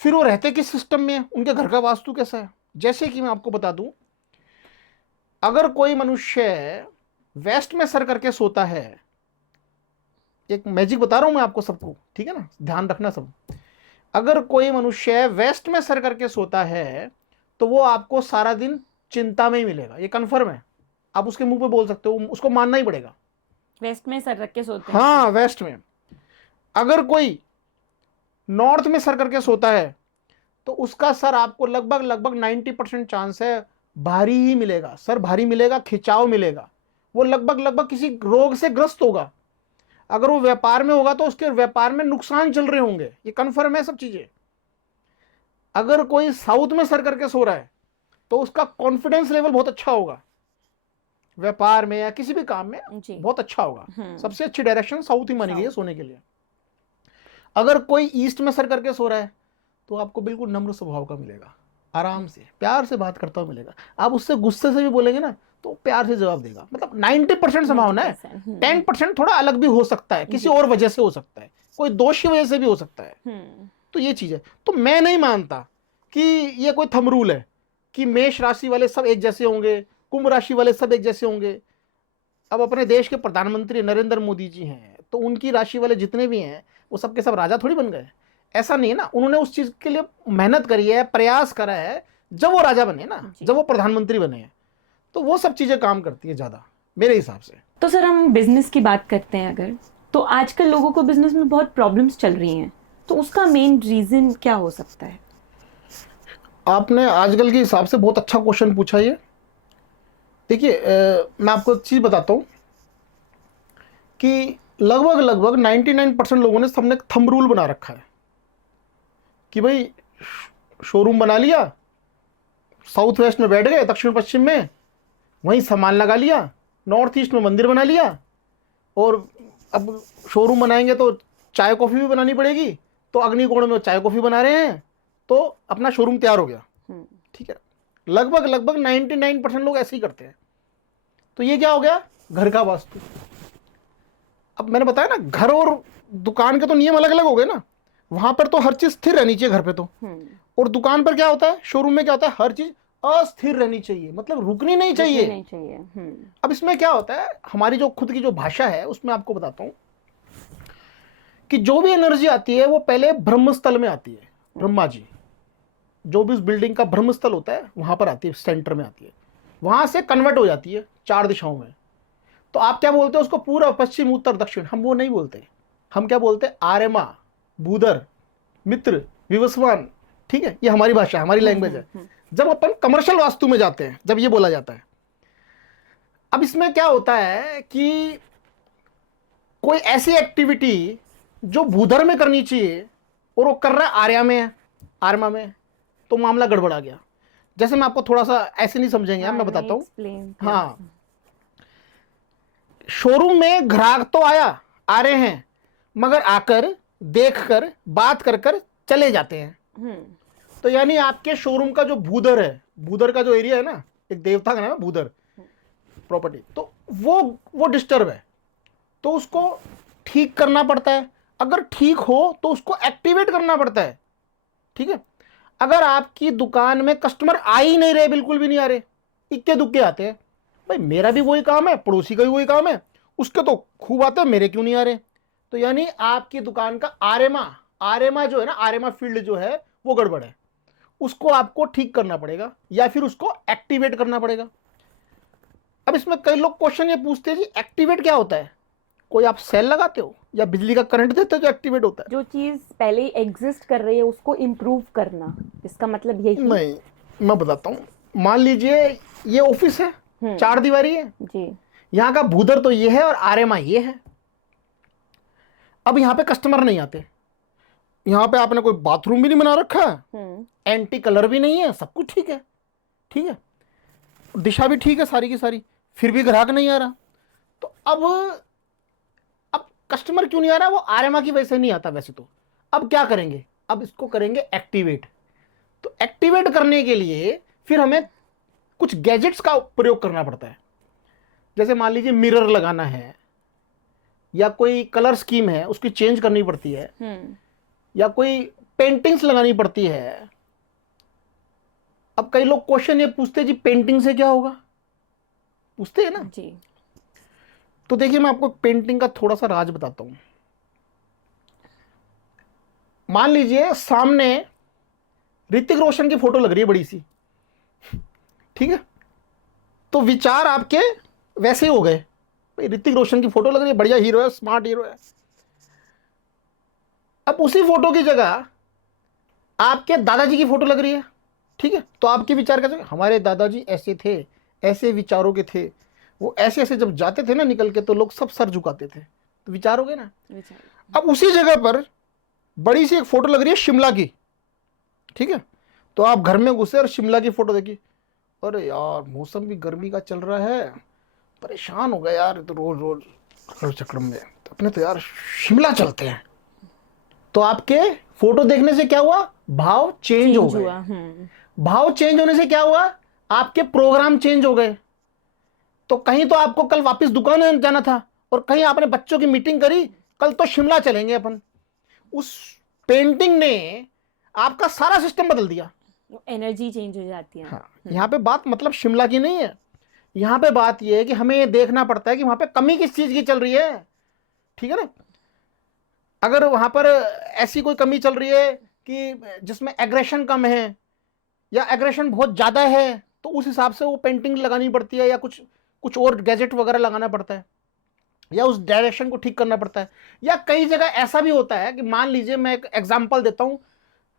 फिर वो रहते किस सिस्टम में है, उनके घर का वास्तु कैसा है। जैसे कि मैं आपको बता दूं, अगर कोई मनुष्य वेस्ट में सर करके सोता है, एक मैजिक बता रहा हूं मैं आपको सबको, ठीक है ना, ध्यान रखना सब। अगर कोई मनुष्य वेस्ट में सर करके सोता है तो वो आपको सारा दिन चिंता में ही मिलेगा, ये कंफर्म है। आप उसके मुंह पे बोल सकते हो, उसको मानना ही पड़ेगा। वेस्ट में सर रख के सोते हैं। हाँ, वेस्ट में। अगर कोई नॉर्थ में सर करके सोता है तो उसका सर आपको लगभग 90% चांस है भारी ही मिलेगा, सर भारी मिलेगा, खिंचाव मिलेगा, वो लगभग किसी रोग से ग्रस्त होगा। अगर वो व्यापार में होगा तो उसके व्यापार में नुकसान चल रहे होंगे, ये कंफर्म है सब चीजें। अगर कोई साउथ में सर करके सो रहा है तो उसका कॉन्फिडेंस लेवल बहुत अच्छा होगा, व्यापार में या किसी भी काम में बहुत अच्छा होगा। सबसे अच्छी डायरेक्शन साउथ ही मानी गई है सोने के लिए। अगर कोई ईस्ट में सर करके सो रहा है तो आपको बिल्कुल नम्र स्वभाव का मिलेगा, आराम से प्यार से बात करता हुआ मिलेगा। आप उससे गुस्से से भी बोलेंगे ना तो प्यार से जवाब देगा। मतलब 90% संभावना है, 10% थोड़ा अलग भी हो सकता है, किसी और वजह से हो सकता है, कोई दोष की वजह से भी हो सकता है। तो ये चीज है। तो मैं नहीं मानता कि ये कोई थंब रूल है कि मेष राशि वाले सब एक जैसे होंगे, कुंभ राशि वाले सब एक जैसे होंगे। अब अपने देश के प्रधानमंत्री नरेंद्र मोदी जी हैं तो उनकी राशि वाले जितने भी हैं वो सब के सब राजा थोड़ी बन गए, ऐसा नहीं है ना। उन्होंने उस चीज के लिए मेहनत करी है, प्रयास करा है, जब वो राजा बने ना, जब वो प्रधानमंत्री बने हैं तो वो सब चीजें काम करती है ज्यादा मेरे हिसाब से। तो सर हम बिजनेस की बात करते हैं अगर, तो आजकल लोगों को बिजनेस में बहुत प्रॉब्लम्स चल रही हैं, तो उसका मेन रीजन क्या हो सकता है? आपने आजकल के हिसाब से बहुत अच्छा क्वेश्चन पूछा ये। देखिए मैं आपको एक चीज बताता हूँ कि लगभग 99% लोगों ने सबने थंब रूल बना रखा है कि भाई शोरूम बना लिया, साउथ वेस्ट में बैठ गए, दक्षिण पश्चिम में वहीं सामान लगा लिया, नॉर्थ ईस्ट में मंदिर बना लिया, और अब शोरूम बनाएंगे तो चाय कॉफ़ी भी बनानी पड़ेगी, तो अग्निकोण में चाय कॉफ़ी बना रहे हैं तो अपना शोरूम तैयार हो गया। ठीक है, लगभग 99% लोग ऐसे ही करते हैं। तो ये क्या हो गया, घर का वास्तु। अब मैंने बताया ना, घर और दुकान के तो नियम अलग अलग हो गए ना। वहां पर तो हर चीज स्थिर रहनी चाहिए घर पे तो, और दुकान पर क्या होता है, शोरूम में क्या होता है, हर चीज अस्थिर रहनी चाहिए, मतलब रुकनी नहीं चाहिए। अब इसमें क्या होता है, हमारी जो खुद की जो भाषा है उसमें आपको बताता हूं कि जो भी एनर्जी आती है वो पहले ब्रह्मस्थल में आती है। ब्रह्मा जी जो भी उस बिल्डिंग का ब्रह्मस्थल होता है वहां पर आती है, सेंटर में आती है, वहां से कन्वर्ट हो जाती है 4 दिशाओं में। तो आप क्या बोलते हो उसको, पूर्व पश्चिम उत्तर दक्षिण। हम वो नहीं बोलते, हम क्या बोलते हैं, आर्यमा, भूधर, मित्र, विवस्वान। ठीक है, ये हमारी भाषा है, हमारी लैंग्वेज है। जब अपन कमर्शियल वास्तु में जाते हैं, जब ये बोला जाता है, अब इसमें क्या होता है कि कोई ऐसी एक्टिविटी जो भूधर में करनी चाहिए और वो कर रहा है आर्या में, आर्मा में, तो मामला गड़बड़ा गया। जैसे मैं आपको थोड़ा सा ऐसे नहीं समझेंगे, मैं बताता हूँ। हाँ, शोरूम में ग्राहक तो आ रहे हैं, मगर आकर देखकर बात कर कर चले जाते हैं। तो यानी आपके शोरूम का जो भूधर है, भूधर का जो एरिया है ना, एक देवता का नाम है भूधर प्रॉपर्टी, तो वो डिस्टर्ब है, तो उसको ठीक करना पड़ता है। अगर ठीक हो तो उसको एक्टिवेट करना पड़ता है। ठीक है, अगर आपकी दुकान में कस्टमर आ ही नहीं रहे, बिल्कुल भी नहीं आ रहे, इक्के दुक्के आते हैं, भाई मेरा भी वही काम है, पड़ोसी का भी वही काम है, उसके तो खूब आते हैं, मेरे क्यों नहीं आ रहे। तो यानी आपकी दुकान का आर्यमा जो है ना, आर्यमा फील्ड जो है वो गड़बड़ है, उसको आपको ठीक करना पड़ेगा या फिर उसको एक्टिवेट करना पड़ेगा। अब इसमें कई लोग क्वेश्चन ये पूछते हैं जी, एक्टिवेट क्या होता है? कोई आप सेल लगाते हो या बिजली का करंट देते हो जो एक्टिवेट होता है? जो चीज पहले एग्जिस्ट कर रही है उसको इम्प्रूव करना, इसका मतलब यही नहीं। मैं बताता हूँ, मान लीजिए ये ऑफिस है, 4 दीवारी है जी, यहाँ का भूधर तो ये है और आर्यमा ये है। अब यहाँ पे कस्टमर नहीं आते, यहाँ पे आपने कोई बाथरूम भी नहीं बना रखा है, एंटी कलर भी नहीं है, सब कुछ ठीक है, ठीक है, दिशा भी ठीक है सारी की सारी, फिर भी ग्राहक नहीं आ रहा। तो अब कस्टमर क्यों नहीं आ रहा? वो आर्यमा की वजह से नहीं आता वैसे तो। अब क्या करेंगे? अब इसको करेंगे एक्टिवेट। तो एक्टिवेट करने के लिए फिर हमें कुछ गैजेट्स का प्रयोग करना पड़ता है। जैसे मान लीजिए मिरर लगाना है, या कोई कलर स्कीम है उसकी चेंज करनी पड़ती है, या कोई पेंटिंग्स लगानी पड़ती है। अब कई लोग क्वेश्चन ये पूछते हैं जी पेंटिंग से क्या होगा, पूछते हैं ना जी। तो देखिए मैं आपको पेंटिंग का थोड़ा सा राज बताता हूं। मान लीजिए सामने ऋतिक रोशन की फोटो लग रही है बड़ी सी, ठीक है, तो विचार आपके वैसे ही हो गए, भाई ऋतिक रोशन की फोटो लग रही है, बढ़िया हीरो है, स्मार्ट हीरो है। अब उसी फोटो की जगह आपके दादाजी की फोटो लग रही है, ठीक है, तो आपके विचार कैसे? हमारे दादाजी ऐसे थे, ऐसे विचारों के थे, वो ऐसे ऐसे जब जाते थे ना निकल के तो लोग सब सर झुकाते थे, तो विचार हो गए ना। अब उसी जगह पर बड़ी सी एक फोटो लग रही है शिमला की, ठीक है, तो आप घर में घुसे और शिमला की फोटो देखी, अरे यार मौसम भी गर्मी का चल रहा है, परेशान हो गया यार, तो रोज रोज हर चक्कर में, तो अपने तो यार शिमला चलते हैं। तो आपके फोटो देखने से क्या हुआ? भाव चेंज हो गए। भाव चेंज होने से क्या हुआ? आपके प्रोग्राम चेंज हो गए। तो कहीं तो आपको कल वापस दुकान जाना था, और कहीं आपने बच्चों की मीटिंग करी, कल तो शिमला चलेंगे अपन। उस पेंटिंग ने आपका सारा सिस्टम बदल दिया, एनर्जी चेंज हो जाती है। हाँ, यहाँ पे बात मतलब शिमला की नहीं है, यहाँ पे बात यह है कि हमें ये देखना पड़ता है कि वहां पे कमी किस चीज की चल रही है, ठीक है ना। अगर वहां पर ऐसी कोई कमी चल रही है कि जिसमें एग्रेशन कम है, या एग्रेशन बहुत ज्यादा है, तो उस हिसाब से वो पेंटिंग लगानी पड़ती है, या कुछ कुछ और गैजेट वगैरह लगाना पड़ता है, या उस डायरेक्शन को ठीक करना पड़ता है। या कई जगह ऐसा भी होता है कि मान लीजिए मैं एक एग्जांपल देता हूं,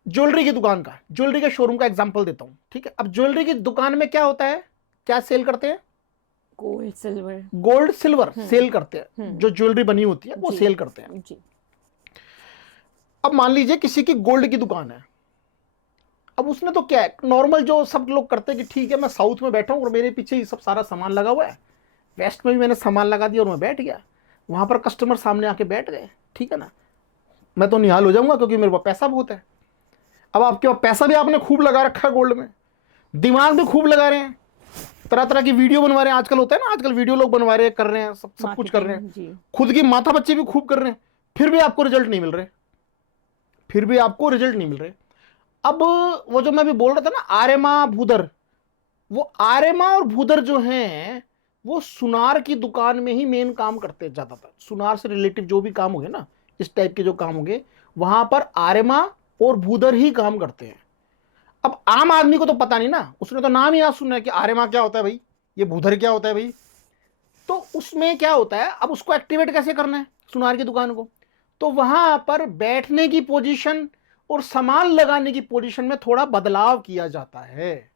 ज्वेलरी की दुकान का, ज्वेलरी के शोरूम का एग्जांपल देता हूं, ठीक है। अब ज्वेलरी की दुकान में क्या होता है, क्या सेल करते हैं? Gold silver. Gold silver sell करते हैं, जो ज्वेलरी बनी होती है वो सेल करते हैं जी। अब मान लीजिए किसी की गोल्ड की दुकान है, अब उसने तो क्या है, नॉर्मल जो सब लोग करते हैं कि ठीक है मैं साउथ में बैठा हूं और मेरे पीछे ही सब सारा सामान लगा हुआ है, वेस्ट में भी मैंने सामान लगा दिया और मैं बैठ गया, वहां पर कस्टमर सामने आके बैठ गए, ठीक है ना, मैं तो निहाल हो जाऊंगा क्योंकि मेरे पास पैसा बहुत है। अब आपके पास पैसा भी आपने खूब लगा रखा है गोल्ड में, दिमाग भी खूब लगा रहे हैं, तरह तरह की वीडियो बनवा रहे हैं, आजकल होता है ना, आजकल वीडियो लोग बनवा रहे हैं, कर रहे हैं, सब कुछ कर रहे हैं, खुद की माथा बच्चे भी खूब कर रहे हैं, फिर भी आपको रिजल्ट नहीं मिल रहे, फिर भी आपको रिजल्ट नहीं मिल रहे। अब वो जो मैं भी बोल रहा था ना आर्यमा भूधर, वो आर्यमा और भूधर जो हैं वो सुनार की दुकान में ही मेन काम करते हैं ज्यादातर, सुनार से रिलेटिव जो भी काम होंगे ना, इस टाइप के जो काम होंगे वहां पर आर्यमा और भूधर ही काम करते हैं। अब आम आदमी को तो पता नहीं ना, उसने तो नाम ही आज सुना है कि आर्यमा क्या होता है भाई, ये भूधर क्या होता है भाई, तो उसमें क्या होता है, अब उसको एक्टिवेट कैसे करना है सुनार की दुकान को, तो वहां पर बैठने की पोजीशन और सामान लगाने की पोजीशन में थोड़ा बदलाव किया जाता है।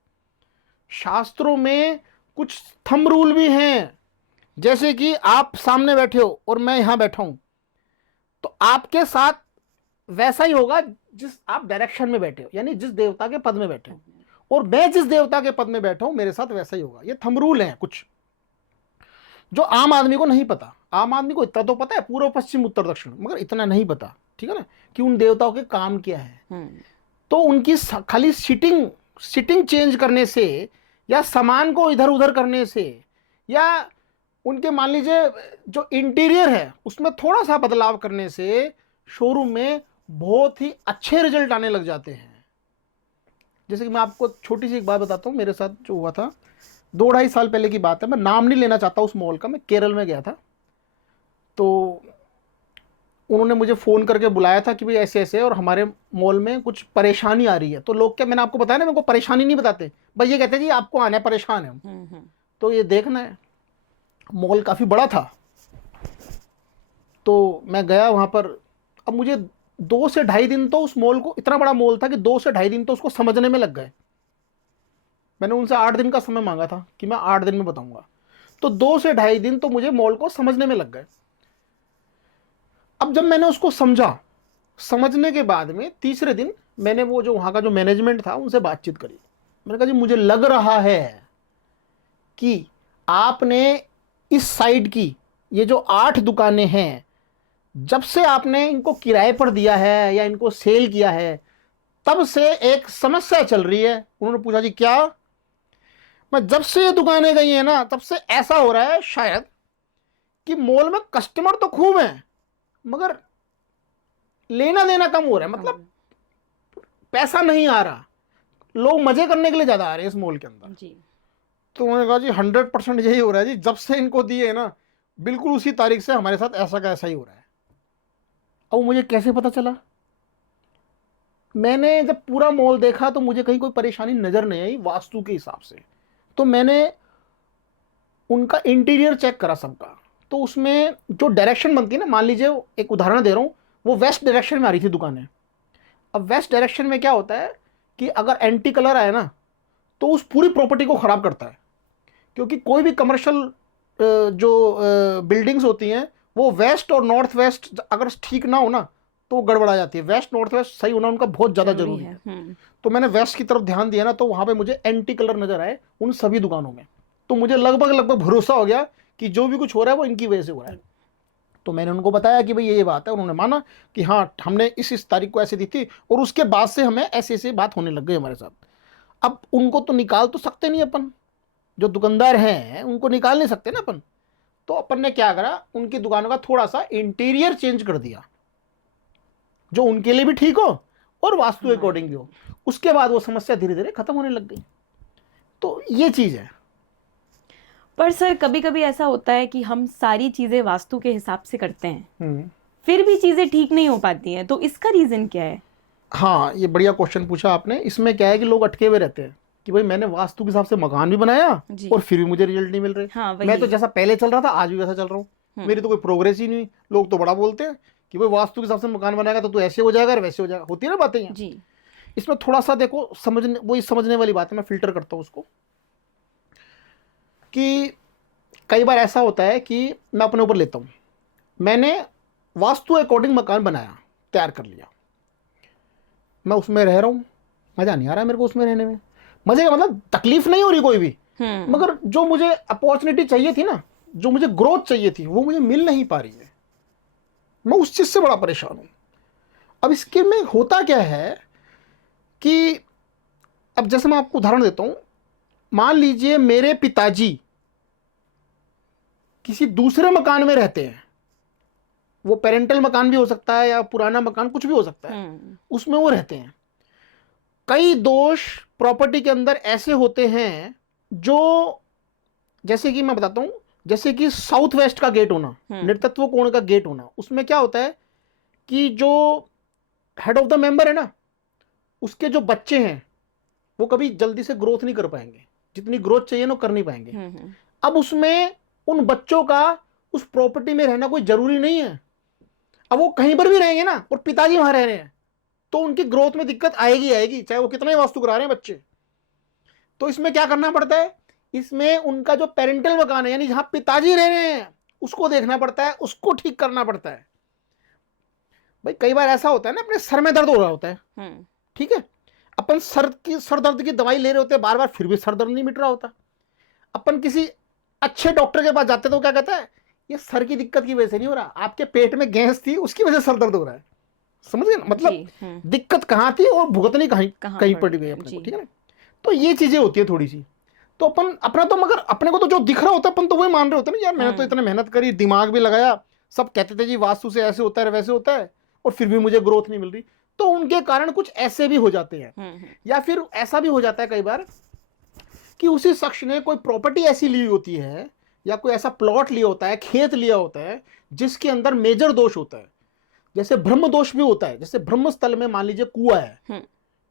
शास्त्रों में कुछ थंब रूल भी हैं, जैसे कि आप सामने बैठे हो और मैं यहां बैठा हूं, तो आपके साथ वैसा ही होगा जिस आप डायरेक्शन में बैठे हो, यानी जिस देवता के पद में बैठे हो, और मैं जिस देवता के पद में बैठा हूं मेरे साथ वैसा ही होगा। ये थंब रूल हैं कुछ जो आम आदमी को नहीं पता। आम आदमी को इतना तो पता है पूर्व पश्चिम उत्तर दक्षिण, मगर इतना नहीं पता, ठीक है ना, कि उन देवताओं के काम क्या है। तो उनकी खाली सिटिंग चेंज करने से, या सामान को इधर उधर करने से, या उनके मान लीजिए जो इंटीरियर है उसमें थोड़ा सा बदलाव करने से शोरूम में बहुत ही अच्छे रिजल्ट आने लग जाते हैं। जैसे कि मैं आपको छोटी सी एक बात बताता हूँ, मेरे साथ जो हुआ था 2-2.5 साल पहले की बात है, मैं नाम नहीं लेना चाहता उस मॉल का, मैं केरल में गया था, तो उन्होंने मुझे फ़ोन करके बुलाया था कि भाई ऐसे ऐसे और हमारे मॉल में कुछ परेशानी आ रही है। तो लोग क्या, मैंने आपको बताया ना, मेरे को परेशानी नहीं बताते भाई, ये कहते हैं जी आपको आना है, परेशान है हम। तो ये देखना है, मॉल काफ़ी बड़ा था, तो मैं गया वहाँ पर। अब मुझे 2 से ढाई दिन तो उस मॉल को, इतना बड़ा मॉल था कि 2 से ढाई दिन तो उसको समझने में लग गए। मैंने उनसे 8 दिन का समय मांगा था कि मैं 8 दिन में बताऊंगा। तो 2 से ढाई दिन तो मुझे मॉल को समझने में लग गए। अब जब मैंने उसको समझा, समझने के बाद में तीसरे दिन मैंने वो जो वहाँ का जो मैनेजमेंट था उनसे बातचीत करी। मैंने कहा जी मुझे लग रहा है कि आपने इस साइड की ये जो 8 दुकानें हैं, जब से आपने इनको किराए पर दिया है या इनको सेल किया है, तब से एक समस्या चल रही है। उन्होंने पूछा जी क्या? मैं जब से ये दुकानें गई हैं ना, तब से ऐसा हो रहा है शायद कि मॉल में कस्टमर तो खूब हैं मगर लेना देना कम हो रहा है, मतलब पैसा नहीं आ रहा, लोग मजे करने के लिए ज्यादा आ रहे हैं इस मॉल के अंदर। जी। तो उन्होंने कहा जी 100% यही हो रहा है जी, जब से इनको दिए ना बिल्कुल उसी तारीख से हमारे साथ ऐसा का ऐसा ही हो रहा है। अब मुझे कैसे पता चला? मैंने जब पूरा मॉल देखा तो मुझे कहीं कोई परेशानी नजर नहीं आई वास्तु के हिसाब से। तो मैंने उनका इंटीरियर चेक करा सबका, तो उसमें जो डायरेक्शन बनती है ना, मान लीजिए एक उदाहरण दे रहा हूँ, वो वेस्ट डायरेक्शन में आ रही थी दुकानें। अब वेस्ट डायरेक्शन में क्या होता है कि अगर एंटी कलर आए ना तो उस पूरी प्रॉपर्टी को ख़राब करता है, क्योंकि कोई भी कमर्शियल जो बिल्डिंग्स होती हैं वो वेस्ट और नॉर्थ वेस्ट अगर ठीक ना हो ना तो वो गड़बड़ा जाती है। वेस्ट नॉर्थ वेस्ट सही होना उनका बहुत ज़्यादा जरूरी है। तो मैंने वेस्ट की तरफ ध्यान दिया ना, तो वहाँ पे मुझे एंटी कलर नजर आए उन सभी दुकानों में। तो मुझे लगभग भरोसा हो गया कि जो भी कुछ हो रहा है वो इनकी वजह से हो रहा है। तो मैंने उनको बताया कि भाई ये बात है, उन्होंने माना कि हाँ हमने इस तारीख को ऐसे दी थी, और उसके बाद से हमें ऐसे ऐसे बात होने लग गई हमारे साथ। अब उनको तो निकाल तो सकते नहीं अपन, जो दुकानदार हैं उनको निकाल नहीं सकते ना अपन। तो अपन ने क्या करा, उनकी दुकानों का थोड़ा सा इंटीरियर चेंज कर दिया जो उनके लिए भी ठीक हो और वास्तु अकॉर्डिंग भी हो। उसके बाद वो समस्या धीरे धीरे खत्म होने लग गई। तो ये चीज है। पर सर कभी कभी ऐसा होता है कि हम सारी चीजें वास्तु के हिसाब से करते हैं, फिर भी चीजें ठीक नहीं हो पाती हैं, तो इसका रीजन क्या है? हाँ, ये बढ़िया क्वेश्चन पूछा आपने। इसमें क्या है कि लोग अटके हुए रहते हैं कि भाई मैंने वास्तु के हिसाब से मकान भी बनाया जी। और फिर भी मुझे रिजल्ट नहीं मिल रहे। हाँ, वही। मैं तो जैसा पहले चल रहा था आज भी वैसा चल रहा हूँ, मेरी तो कोई प्रोग्रेस ही नहीं। लोग तो बड़ा बोलते हैं कि भाई वास्तु के हिसाब से मकान बनाएगा तो तू ऐसे हो जाएगा और वैसे हो जाएगा, होती है ना बातें यहाँ। जी। इसमें थोड़ा सा देखो समझने, वही समझने वाली बात है, मैं फिल्टर करता हूँ उसको। कि कई बार ऐसा होता है कि मैं अपने ऊपर लेता हूँ, मैंने वास्तु अकॉर्डिंग मकान बनाया, तैयार कर लिया, मैं उसमें रह रहा हूँ, मज़ा नहीं आ रहा है मेरे को उसमें रहने में। मज़े का मतलब तकलीफ नहीं हो रही कोई भी, मगर जो मुझे अपॉर्चुनिटी चाहिए थी ना, जो मुझे ग्रोथ चाहिए थी, वो मुझे मिल नहीं पा रही है। मैं उस चीज़ से बड़ा परेशान हूँ। अब इसके में होता क्या है कि अब जैसे मैं आपको उदाहरण देता हूँ, मान लीजिए मेरे पिताजी किसी दूसरे मकान में रहते हैं, वो पेरेंटल मकान भी हो सकता है या पुराना मकान कुछ भी हो सकता है, उसमें वो रहते हैं। कई दोष प्रॉपर्टी के अंदर ऐसे होते हैं जो, जैसे कि मैं बताता हूं, जैसे कि साउथ वेस्ट का गेट होना, नेतृत्व कोण का गेट होना, उसमें क्या होता है कि जो हेड ऑफ द मेंबर है ना, उसके जो बच्चे हैं वो कभी जल्दी से ग्रोथ नहीं कर पाएंगे, जितनी ग्रोथ चाहिए ना कर नहीं पाएंगे। अब उसमें उन बच्चों का उस प्रॉपर्टी में रहना कोई जरूरी नहीं है। अब वो कहीं पर भी रहेंगे ना और पिताजी वहां रह रहे हैं तो उनकी ग्रोथ में दिक्कत आएगी आएगी, चाहे वो कितना ही वास्तु करा रहे हैं बच्चे। तो इसमें क्या करना पड़ता है, इसमें उनका जो पेरेंटल मकान है यानी जहां पिताजी रह रहे हैं उसको देखना पड़ता है, उसको ठीक करना पड़ता है। भाई कई बार ऐसा होता है ना, अपने सर में दर्द हो रहा होता है, ठीक है, अपन सर दर्द की दवाई ले रहे होते हैं बार बार, फिर भी सर दर्द नहीं मिट रहा होता। अपन किसी अच्छे डॉक्टर के पास जाते तो क्या कहता है, ये सर की दिक्कत की वजह से नहीं हो रहा, आपके पेट में गैस थी उसकी वजह से सर दर्द हो रहा है। समझ गए ना, मतलब दिक्कत कहाँ थी और भुगतनी कहीं पड़ गई अपने को, ठीक है ना। तो ये चीजें होती है थोड़ी सी। तो अपन अपना तो, मगर अपने को तो जो दिख रहा होता है अपन तो वही मान रहे होते हैं ना, यार मैंने तो इतना मेहनत करी, दिमाग भी लगाया, सब कहते थे जी वास्तु से ऐसे होता है वैसे होता है, और फिर भी मुझे ग्रोथ नहीं मिल रही। तो उनके कारण कुछ ऐसे भी हो जाते हैं। या फिर ऐसा भी हो जाता है कई बार कि उसी शख्स ने कोई प्रॉपर्टी ऐसी ली होती है या कोई ऐसा प्लॉट लिया होता है, खेत लिया होता है जिसके अंदर मेजर दोष होता है। जैसे ब्रह्म दोष भी होता है, जैसे ब्रह्म स्थल में मान लीजिए कुआं है,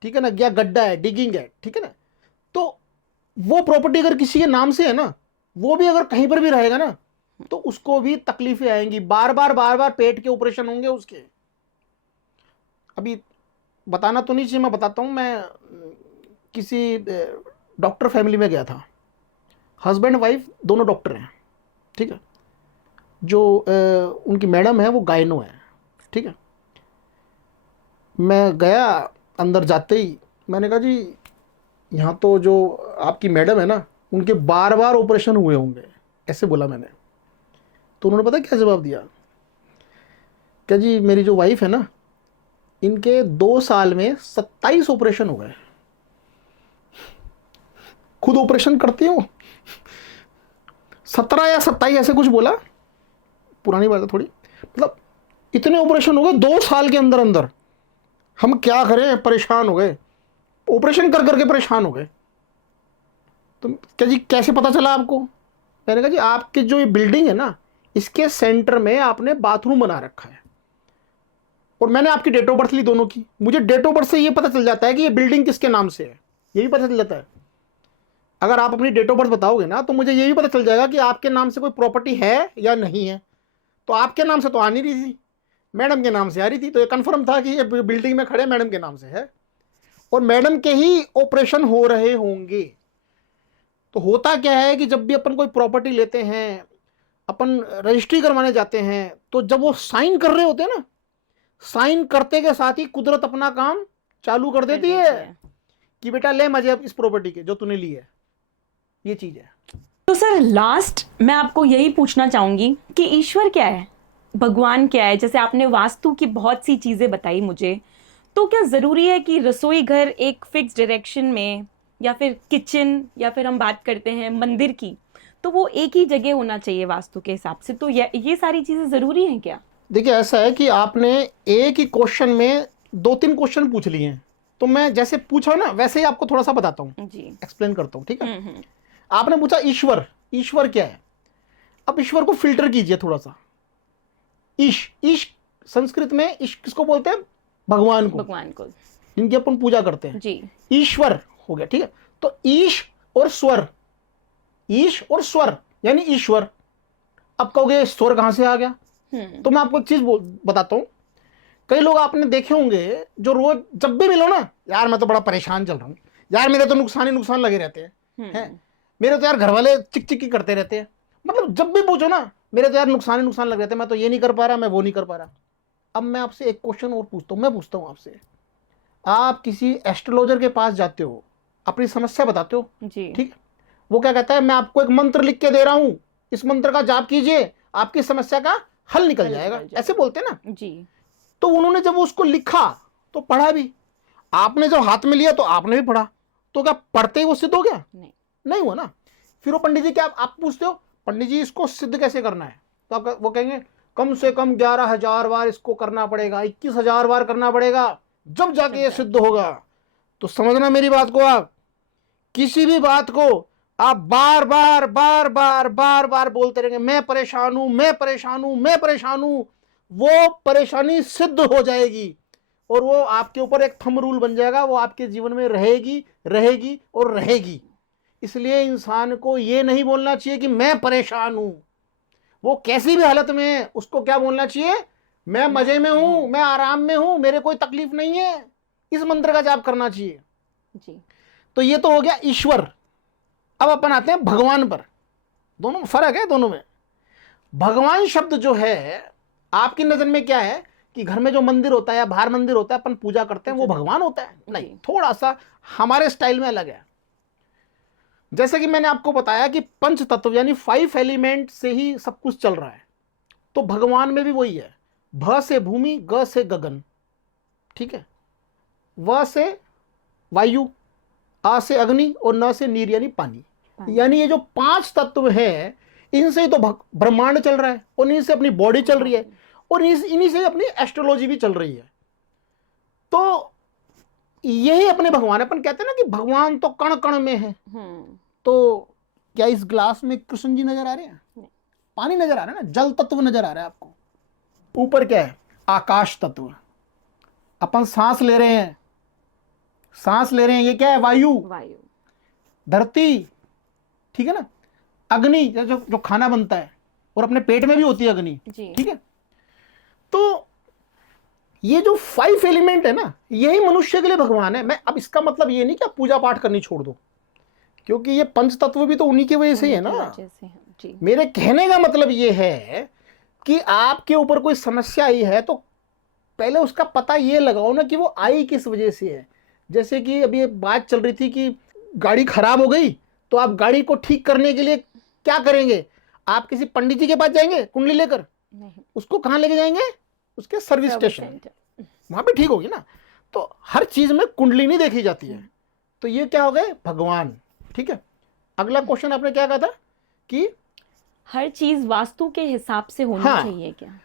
ठीक है ना, या गड्ढा है, डिगिंग है, ठीक है ना, तो वो प्रॉपर्टी अगर किसी के नाम से है ना, वो भी अगर कहीं पर भी रहेगा ना तो उसको भी तकलीफें आएंगी, बार बार पेट के ऑपरेशन होंगे उसके। अभी बताना तो नहीं चाहिए, मैं बताता हूं। मैं किसी डॉक्टर फैमिली में गया था, हस्बैंड वाइफ दोनों डॉक्टर हैं, ठीक है। जो उनकी मैडम है वो गायनो है, ठीक है। मैं गया, अंदर जाते ही मैंने कहा जी यहाँ तो जो आपकी मैडम है ना उनके बार बार ऑपरेशन हुए होंगे, ऐसे बोला मैंने। तो उन्होंने पता क्या जवाब दिया, क्या जी मेरी जो वाइफ है ना इनके 2 साल में 27 ऑपरेशन हो गए, खुद ऑपरेशन करती हो। 17 या 27 ऐसे कुछ बोला, पुरानी बात है थोड़ी, मतलब इतने ऑपरेशन हो गए 2 साल के अंदर अंदर। हम क्या करें, परेशान हो गए, ऑपरेशन कर करके परेशान हो गए। तो क्या जी कैसे पता चला आपको? मैंने कहा जी आपकी जो ये बिल्डिंग है ना इसके सेंटर में आपने बाथरूम बना रखा है और मैंने आपकी डेट ऑफ बर्थ ली दोनों की। मुझे डेट ऑफ बर्थ से ये पता चल जाता है कि ये बिल्डिंग किसके नाम से है, ये भी पता चल जाता है। अगर आप अपनी डेट ऑफ बर्थ बताओगे ना तो मुझे ये भी पता चल जाएगा कि आपके नाम से कोई प्रॉपर्टी है या नहीं है। तो आपके नाम से तो आ नहीं रही थी, मैडम के नाम से आ रही थी, तो ये कन्फर्म था कि ये बिल्डिंग में खड़े मैडम के नाम से है और मैडम के ही ऑपरेशन हो रहे होंगे। तो होता क्या है कि जब भी अपन कोई प्रॉपर्टी लेते हैं, अपन रजिस्ट्री करवाने जाते हैं, तो जब वो साइन कर रहे होते हैं ना, साइन करते के साथ ही कुदरत अपना काम चालू कर देती है कि बेटा ले मजे अब इस प्रॉपर्टी के जो तूने ली है। ये चीज है। तो सर लास्ट मैं आपको यही पूछना चाहूंगी कि ईश्वर क्या है, भगवान क्या है? जैसे आपने वास्तु की बहुत सी चीजें बताई मुझे, तो क्या जरूरी है कि रसोई घर एक फिक्स डायरेक्शन में, या फिर किचन, या फिर हम बात करते हैं मंदिर की, तो वो एक ही जगह होना चाहिए वास्तु के हिसाब से? तो ये सारी चीजें जरूरी हैं क्या? देखिए ऐसा है कि आपने एक ही क्वेश्चन में 2-3 क्वेश्चन पूछ लिए हैं, तो मैं जैसे पूछा ना वैसे ही आपको थोड़ा सा बताता हूँ जी। एक्सप्लेन करता हूँ, ठीक है। आपने पूछा ईश्वर, ईश्वर क्या है? अब ईश्वर को फिल्टर कीजिए थोड़ा सा। ईश संस्कृत में ईश किसको बोलते हैं? भगवान को, भगवान को जिनकी अपन पूजा करते हैं जी। ईश्वर हो गया, ठीक है। तो ईश और स्वर, ईश और स्वर यानी ईश्वर। अब कहोगे स्वर कहां से आ गया? तो मैं आपको एक चीज बताता हूं। कई लोग आपने देखे होंगे जो रोज जब भी मिलो ना, यार मैं तो बड़ा परेशान चल रहा हूं, यार मेरे तो नुकसान ही नुकसान लगे रहते हैं, मेरे तो यार घर वाले चिक चिक ही करते रहते हैं। मतलब जब भी पूछो ना मेरे तो यार नुकसान ही नुकसान लग रहे थे, मैं तो ये नहीं कर पा रहा, मैं वो नहीं कर पा रहा। अब मैं आपसे एक क्वेश्चन और पूछता हूं, मैं पूछता हूं आपसे, आप किसी एस्ट्रोलॉजर के पास जाते हो, अपनी समस्या बताते हो जी, ठीक है, वो क्या कहता है, मैं आपको एक मंत्र लिख के दे रहा हूं, इस मंत्र का जाप कीजिए आपकी समस्या का हल निकल जाएगा, ऐसे बोलते हैं ना जी। तो उन्होंने जब उसको लिखा तो पढ़ा भी, आपने जब हाथ में लिया तो आपने भी पढ़ा, तो क्या पढ़ते ही वो सिद्ध हो गया? नहीं हुआ ना। फिर वो पंडित जी क्या आप पूछते हो, पंडित जी इसको सिद्ध कैसे करना है? तो आप वो कहेंगे कम से कम 11,000 बार इसको करना पड़ेगा, 21,000 बार करना पड़ेगा, जब जाके ये सिद्ध होगा। तो समझना मेरी बात को, आप किसी भी बात को आप बार बार बार बार बार बार बोलते रहेंगे मैं परेशान हूं, मैं परेशान हूं, मैं परेशान हूं, वो परेशानी सिद्ध हो जाएगी और वो आपके ऊपर एक थंब रूल बन जाएगा, वो आपके जीवन में रहेगी रहेगी और रहेगी। इसलिए इंसान को ये नहीं बोलना चाहिए कि मैं परेशान हूं, वो कैसी भी हालत में है उसको क्या बोलना चाहिए, मैं मजे में हूं, मैं आराम में हूं, मेरे कोई तकलीफ नहीं है। इस मंत्र का जाप करना चाहिए जी। तो ये तो हो गया ईश्वर। अब अपन आते हैं भगवान पर। दोनों में फर्क है, दोनों में भगवान शब्द जो है आपकी नजर में क्या है कि घर में जो मंदिर होता है या बाहर मंदिर होता है अपन पूजा करते हैं वो भगवान होता है? नहीं, थोड़ा सा हमारे स्टाइल में अलग है। जैसे कि मैंने आपको बताया कि पंच तत्व यानी 5 एलिमेंट से ही सब कुछ चल रहा है, तो भगवान में भी वही है। भ से भूमि, ग से गगन, ठीक है, व से वायु, आ से अग्नि और न से नीर यानी पानी। यानी ये जो 5 तत्व है इनसे ही तो ब्रह्मांड चल रहा है और इन्हीं से अपनी बॉडी चल रही है और इन्हीं से अपनी एस्ट्रोलॉजी भी चल रही है। तो यही अपने भगवान है। अपन कहते हैं ना कि भगवान तो कण कण में है। तो क्या इस ग्लास में कृष्ण जी नजर आ रहे हैं? पानी नजर आ रहा है ना, जल तत्व नजर आ रहा है आपको। ऊपर क्या है? आकाश तत्व। अपन सांस ले रहे हैं, सांस ले रहे हैं, ये क्या है? वायु। धरती, ठीक है ना, अग्नि जो खाना बनता है और अपने पेट में भी होती है अग्नि, ठीक है। तो ये जो 5 एलिमेंट है ना यही मनुष्य के लिए भगवान है। मैं अब इसका मतलब ये नहीं कि आप पूजा पाठ करनी छोड़ दो, क्योंकि ये पंच तत्व भी तो उन्हीं की वजह से ही है ना। जी। मेरे कहने का मतलब ये है कि आपके ऊपर कोई समस्या आई है तो पहले उसका पता ये लगाओ ना कि वो आई किस वजह से है। जैसे कि अभी ये बात चल रही थी कि गाड़ी खराब हो गई, तो आप गाड़ी को ठीक करने के लिए क्या करेंगे? आप किसी पंडित जी के पास जाएंगे कुंडली लेकर? नहीं। उसको कहाँ लेके जाएंगे? उसके सर्विस स्टेशन, वहां पे ठीक होगी ना। तो हर चीज में कुंडली नहीं देखी जाती है। तो ये क्या हो गए? भगवान। ठीक है, अगला क्वेश्चन आपने क्या कहा था कि हर चीज वास्तु के हिसाब से होनी हाँ, चाहिए क्या?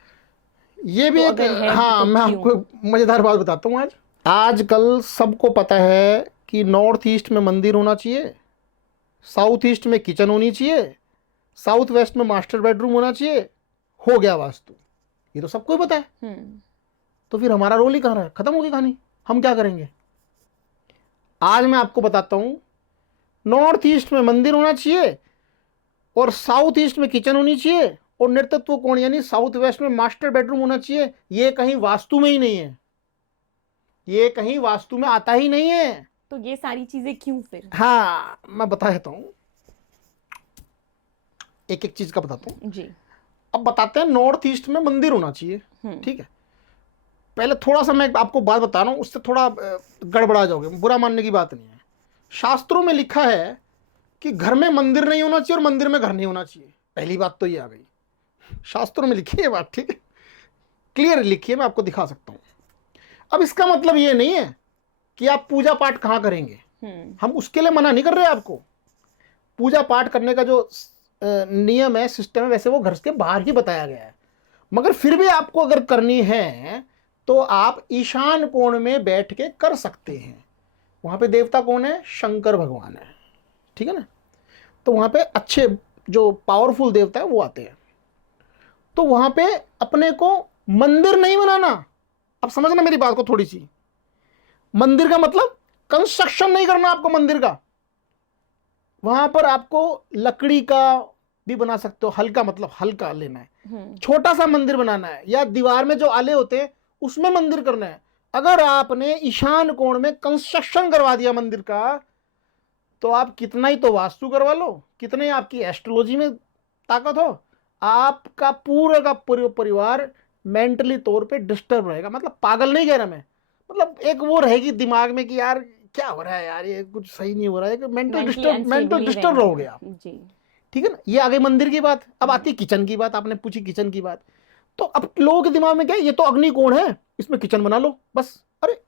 ये भी तो एक, अगर है हाँ, तो मैं क्यों? आपको मजेदार बात बताता हूँ। आजकल सबको पता है कि नॉर्थ ईस्ट में मंदिर होना चाहिए, साउथ ईस्ट में किचन होनी चाहिए, साउथ वेस्ट में मास्टर बेडरूम होना चाहिए। हो गया वास्तु, ये तो सबको ही पता है। तो फिर हमारा रोल ही कहाँ रहा है? खत्म होगी कहानी। हम क्या करेंगे? आज मैं आपको बताता हूँ, नॉर्थ ईस्ट में मंदिर होना चाहिए और साउथ ईस्ट में किचन होनी चाहिए और नेतृत्व कोण यानी साउथ वेस्ट में मास्टर बेडरूम होना चाहिए। ये कहीं वास्तु में ही नहीं है, ये कहीं वास्तु में आता ही नहीं है। तो ये सारी चीजें क्यों फिर? हाँ, मैं बता देता हूं, एक एक चीज का बताता हूं जी। अब बताते हैं नॉर्थ ईस्ट में मंदिर होना चाहिए। ठीक है, पहले थोड़ा सा मैं आपको बात बता रहा हूं, उससे थोड़ा गड़बड़ा जाओगे, बुरा मानने की बात नहीं है। शास्त्रों में लिखा है कि घर में मंदिर नहीं होना चाहिए और मंदिर में घर नहीं होना चाहिए। पहली बात तो ये आ गई, शास्त्रों में लिखी है बात। ठीक है, क्लियर लिखी है, मैं आपको दिखा सकता हूं। अब इसका मतलब ये नहीं है कि आप पूजा पाठ कहाँ करेंगे, हम उसके लिए मना नहीं कर रहे आपको। पूजा पाठ करने का जो नियम है, सिस्टम है, वैसे वो घर के बाहर ही बताया गया है। मगर फिर भी आपको अगर करनी है तो आप ईशान कोण में बैठ के कर सकते हैं। वहां पे देवता कौन है? शंकर भगवान है। ठीक है ना, तो वहां पे अच्छे जो पावरफुल देवता है वो आते हैं। तो वहां पे अपने को मंदिर नहीं बनाना। अब समझना मेरी बात को थोड़ी सी। मंदिर का मतलब कंस्ट्रक्शन नहीं करना आपको मंदिर का। वहां पर आपको लकड़ी का भी बना सकते हो, हल्का मतलब हल्का लेना है, छोटा सा मंदिर बनाना है, या दीवार में जो आले होते हैं उसमें मंदिर करना है। अगर आपने ईशान कोण में कंस्ट्रक्शन करवा दिया मंदिर का, तो आप कितना ही तो वास्तु करवा लो, कितने आपकी एस्ट्रोलॉजी में ताकत हो, आपका पूरा का पूरा परिवार मेंटली तौर पे डिस्टर्ब रहेगा। मतलब पागल नहीं कह रहा मैं, मतलब एक वो रहेगी दिमाग में कि यार क्या हो रहा है यार, ये कुछ सही नहीं हो रहा है, मेंटल डिस्टर्ब रहोगे आप। जी। ठीक है ना, ये आ गई मंदिर की बात। अब आती है किचन की बात। आपने पूछी किचन की बात, तो अब लोगों के दिमाग में क्या है, ये तो अग्निकोण है, इसमें किचन बना लो बस। अरे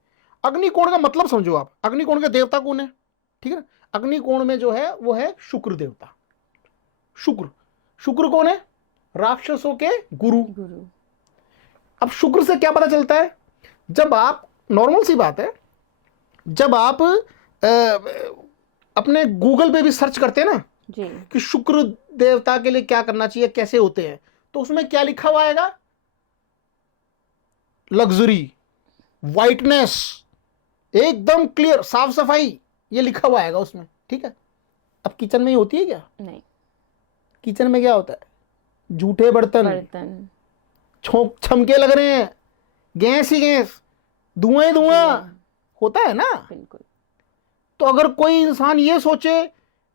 अग्निकोण का मतलब समझो आप, अग्निकोण के देवता कौन है? ठीक है ना, अग्निकोण में जो है वो है शुक्र देवता। शुक्र, शुक्र कौन है? राक्षसों के गुरु। अब शुक्र से क्या पता चलता है? जब आप, नॉर्मल सी बात है, जब आप अपने गूगल पे भी सर्च करते हैं ना जी। कि शुक्र देवता के लिए क्या करना चाहिए, कैसे होते हैं, तो उसमें क्या लिखा हुआ आएगा? लग्जरी, वाइटनेस, एकदम क्लियर, साफ सफाई, ये लिखा हुआ आएगा उसमें। ठीक है, अब किचन में ही होती है क्या? नहीं। किचन में क्या होता है? झूठे बर्तन, छमके लग रहे हैं, गैस ही गैस, धुआं ही धुआं होता है ना। बिल्कुल। तो अगर कोई इंसान ये सोचे,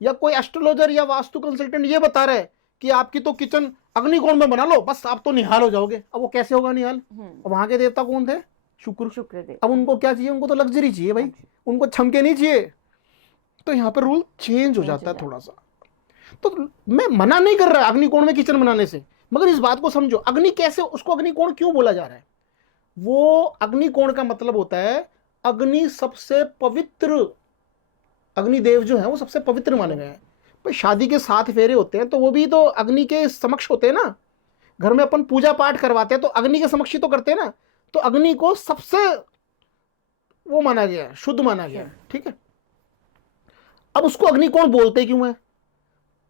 या कोई एस्ट्रोलॉजर या वास्तु कंसल्टेंट ये बता रहे कि आपकी तो किचन अग्निकोण में बना लो, बस आप तो निहाल हो जाओगे। अब वो कैसे होगा निहाल? अब वहां के देवता कौन थे? शुक्र देव। अब उनको क्या चाहिए? उनको तो लग्जरी चाहिए भाई, उनको छमके नहीं चाहिए। तो यहाँ पर रूल चेंज हो जाता है थोड़ा सा। तो मैं मना नहीं कर रहा अग्निकोण में किचन बनाने से, मगर इस बात को समझो, अग्नि कैसे, उसको अग्निकोण क्यों बोला जा रहा है? वो अग्निकोण का मतलब होता है अग्नि सबसे पवित्र, अग्निदेव जो है वो सबसे पवित्र माने गए हैं। भाई शादी के 7 फेरे होते हैं तो वो भी तो अग्नि के समक्ष होते हैं ना। घर में अपन पूजा पाठ करवाते हैं तो अग्नि के समक्ष ही तो करते हैं ना। तो अग्नि को सबसे वो माना गया है, शुद्ध माना गया है। ठीक है, अब उसको अग्निकोण बोलते क्यों है?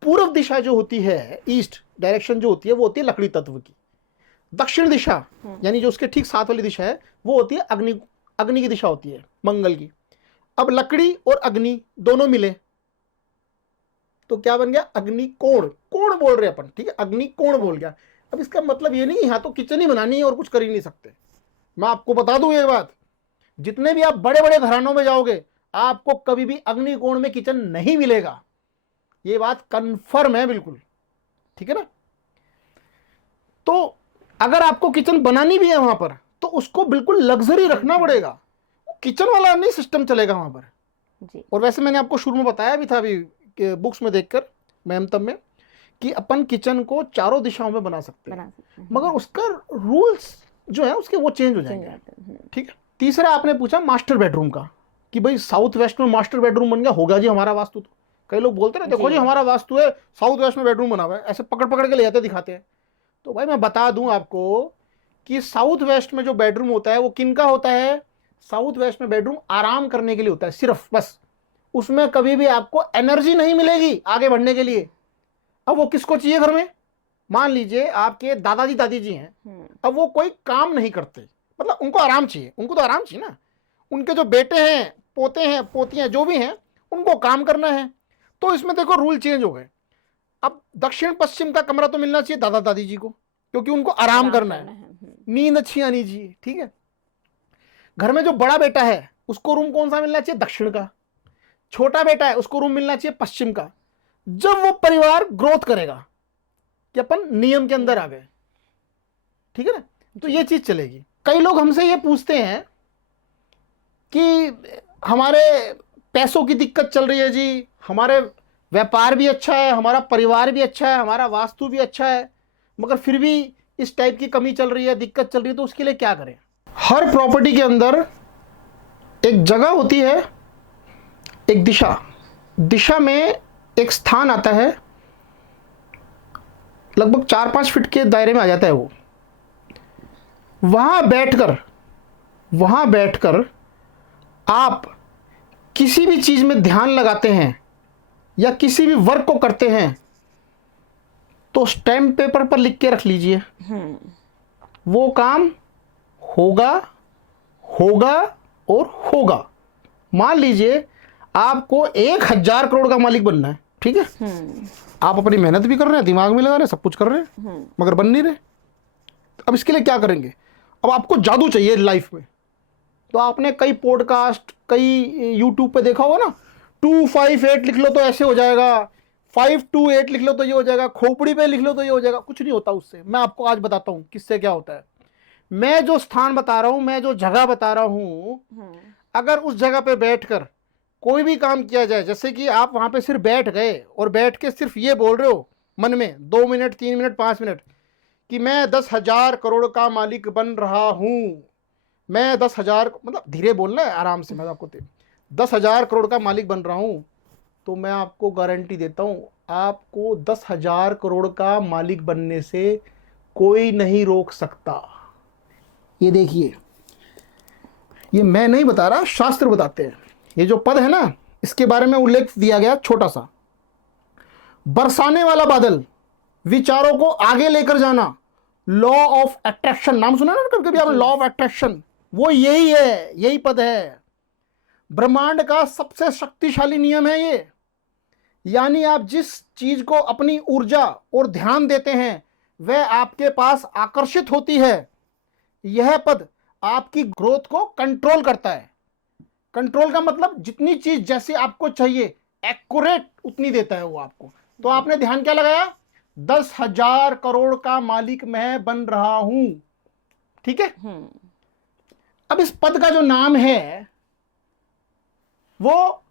पूर्व दिशा जो होती है, ईस्ट डायरेक्शन जो होती है, वो होती है लकड़ी तत्व की। दक्षिण दिशा यानी जो उसके ठीक साथ वाली दिशा है वो होती है अग्नि की दिशा होती है, मंगल की। अब लकड़ी और अग्नि दोनों मिले तो क्या बन गया? अग्निकोण। कोण बोल रहे अपन, ठीक है, अग्निकोण बोल गया। अब इसका मतलब ये नहीं यहाँ तो किचन ही बनानी है और कुछ कर ही नहीं सकते। मैं आपको बता दूं ये बात, जितने भी आप बड़े बड़े घरानों में जाओगे आपको कभी भी अग्निकोण में किचन नहीं मिलेगा। ये बात कंफर्म है बिल्कुल। ठीक है ना। तो अगर आपको किचन बनानी भी है वहां पर, तो उसको बिल्कुल लग्जरी रखना पड़ेगा, किचन वाला नहीं सिस्टम चलेगा वहां पर जी। और वैसे मैंने आपको शुरू में बताया भी था अभी बुक्स में देखकर, मैम तब में, कि अपन किचन को चारों दिशाओं में बना सकते बना हैं, सकते हैं। मगर उसका रूल्स जो है उसके वो चेंज हो जाएंगे। ठीक है। तीसरा आपने पूछा मास्टर बेडरूम का, कि भाई साउथ वेस्ट में मास्टर बेडरूम बन गया, होगा जी हमारा वास्तु तो। कई लोग बोलते ना देखो जी। जी हमारा वास्तु है, साउथ वेस्ट में बेडरूम बना हुआ है, ऐसे पकड़ पकड़ के ले जाते दिखाते हैं। तो भाई मैं बता दूं आपको कि साउथ वेस्ट में जो बेडरूम होता है वो किन का होता है? साउथ वेस्ट में बेडरूम आराम करने के लिए होता है सिर्फ, बस। उसमें कभी भी आपको एनर्जी नहीं मिलेगी आगे बढ़ने के लिए। अब वो किसको चाहिए घर में? मान लीजिए आपके दादाजी दादी जी हैं, अब वो कोई काम नहीं करते, मतलब उनको आराम चाहिए, उनको तो आराम चाहिए ना। उनके जो बेटे हैं, पोते हैं, पोतियां जो भी हैं, उनको काम करना है। तो इसमें देखो रूल चेंज हो गए। अब दक्षिण पश्चिम का कमरा तो मिलना चाहिए दादा दादी जी को, क्योंकि उनको आराम करना है, नींद अच्छी आनी चाहिए। ठीक है। घर में जो बड़ा बेटा है उसको रूम कौन सा मिलना चाहिए? दक्षिण का। छोटा बेटा है उसको रूम मिलना चाहिए पश्चिम का। जब वो परिवार ग्रोथ करेगा कि अपन नियम के अंदर आ गए, ठीक है ना, तो ये चीज चलेगी। कई लोग हमसे ये पूछते हैं कि हमारे पैसों की दिक्कत चल रही है जी, हमारे व्यापार भी अच्छा है, हमारा परिवार भी अच्छा है, हमारा वास्तु भी अच्छा है, मगर फिर भी इस टाइप की कमी चल रही है, दिक्कत चल रही है, तो उसके लिए क्या करें? हर प्रॉपर्टी के अंदर एक जगह होती है, एक दिशा, दिशा में एक स्थान आता है, लगभग 4-5 फीट के दायरे में आ जाता है वो। वहां बैठकर आप किसी भी चीज में ध्यान लगाते हैं या किसी भी वर्क को करते हैं, तो स्टैम्प पेपर पर लिख के रख लीजिए, वो काम होगा, होगा और होगा। मान लीजिए आपको 1000 करोड़ का मालिक बनना है, ठीक है, आप अपनी मेहनत भी कर रहे हैं, दिमाग भी लगा रहे हैं, सब कुछ कर रहे हैं, मगर बन नहीं रहे। अब इसके लिए क्या करेंगे? अब आपको जादू चाहिए लाइफ में। तो आपने कई पॉडकास्ट, कई यूट्यूब पे देखा होगा ना, 258 लिख लो तो ऐसे हो जाएगा, 528 लिख लो तो ये हो जाएगा, खोपड़ी पे लिख लो तो ये हो जाएगा। कुछ नहीं होता उससे। मैं आपको आज बताता हूं किससे क्या होता है। मैं जो स्थान बता रहा हूं, मैं जो जगह बता रहा हूं, अगर उस जगह पे बैठकर कोई भी काम किया जाए, जैसे कि आप वहां पे सिर्फ बैठ गए और बैठ के सिर्फ ये बोल रहे हो मन में 2 मिनट, 3 मिनट, 5 मिनट कि मैं 10,000 करोड़ का मालिक बन रहा हूं, मैं 10,000, मतलब धीरे बोलना है, आराम से, मैं आपको 10,000 करोड़ का मालिक बन रहा हूं, तो मैं आपको गारंटी देता हूं, आपको 10,000 करोड़ का मालिक बनने से कोई नहीं रोक सकता। ये देखिए, ये मैं नहीं बता रहा, शास्त्र बताते हैं। ये जो पद है ना, इसके बारे में उल्लेख दिया गया छोटा सा। बरसाने वाला बादल, विचारों को आगे लेकर जाना, लॉ ऑफ अट्रैक्शन, नाम सुना ना कभी आपने? लॉ ऑफ अट्रैक्शन, वो यही है, यही पद है। ब्रह्मांड का सबसे शक्तिशाली नियम है ये। यानी आप जिस चीज को अपनी ऊर्जा और ध्यान देते हैं वह आपके पास आकर्षित होती है। यह पद आपकी ग्रोथ को कंट्रोल करता है। कंट्रोल का मतलब जितनी चीज जैसे आपको चाहिए एक्यूरेट उतनी देता है वो आपको। तो आपने ध्यान क्या लगाया? 10,000 करोड़ का मालिक मैं बन रहा हूं, ठीक है। अब इस पद का जो नाम है वो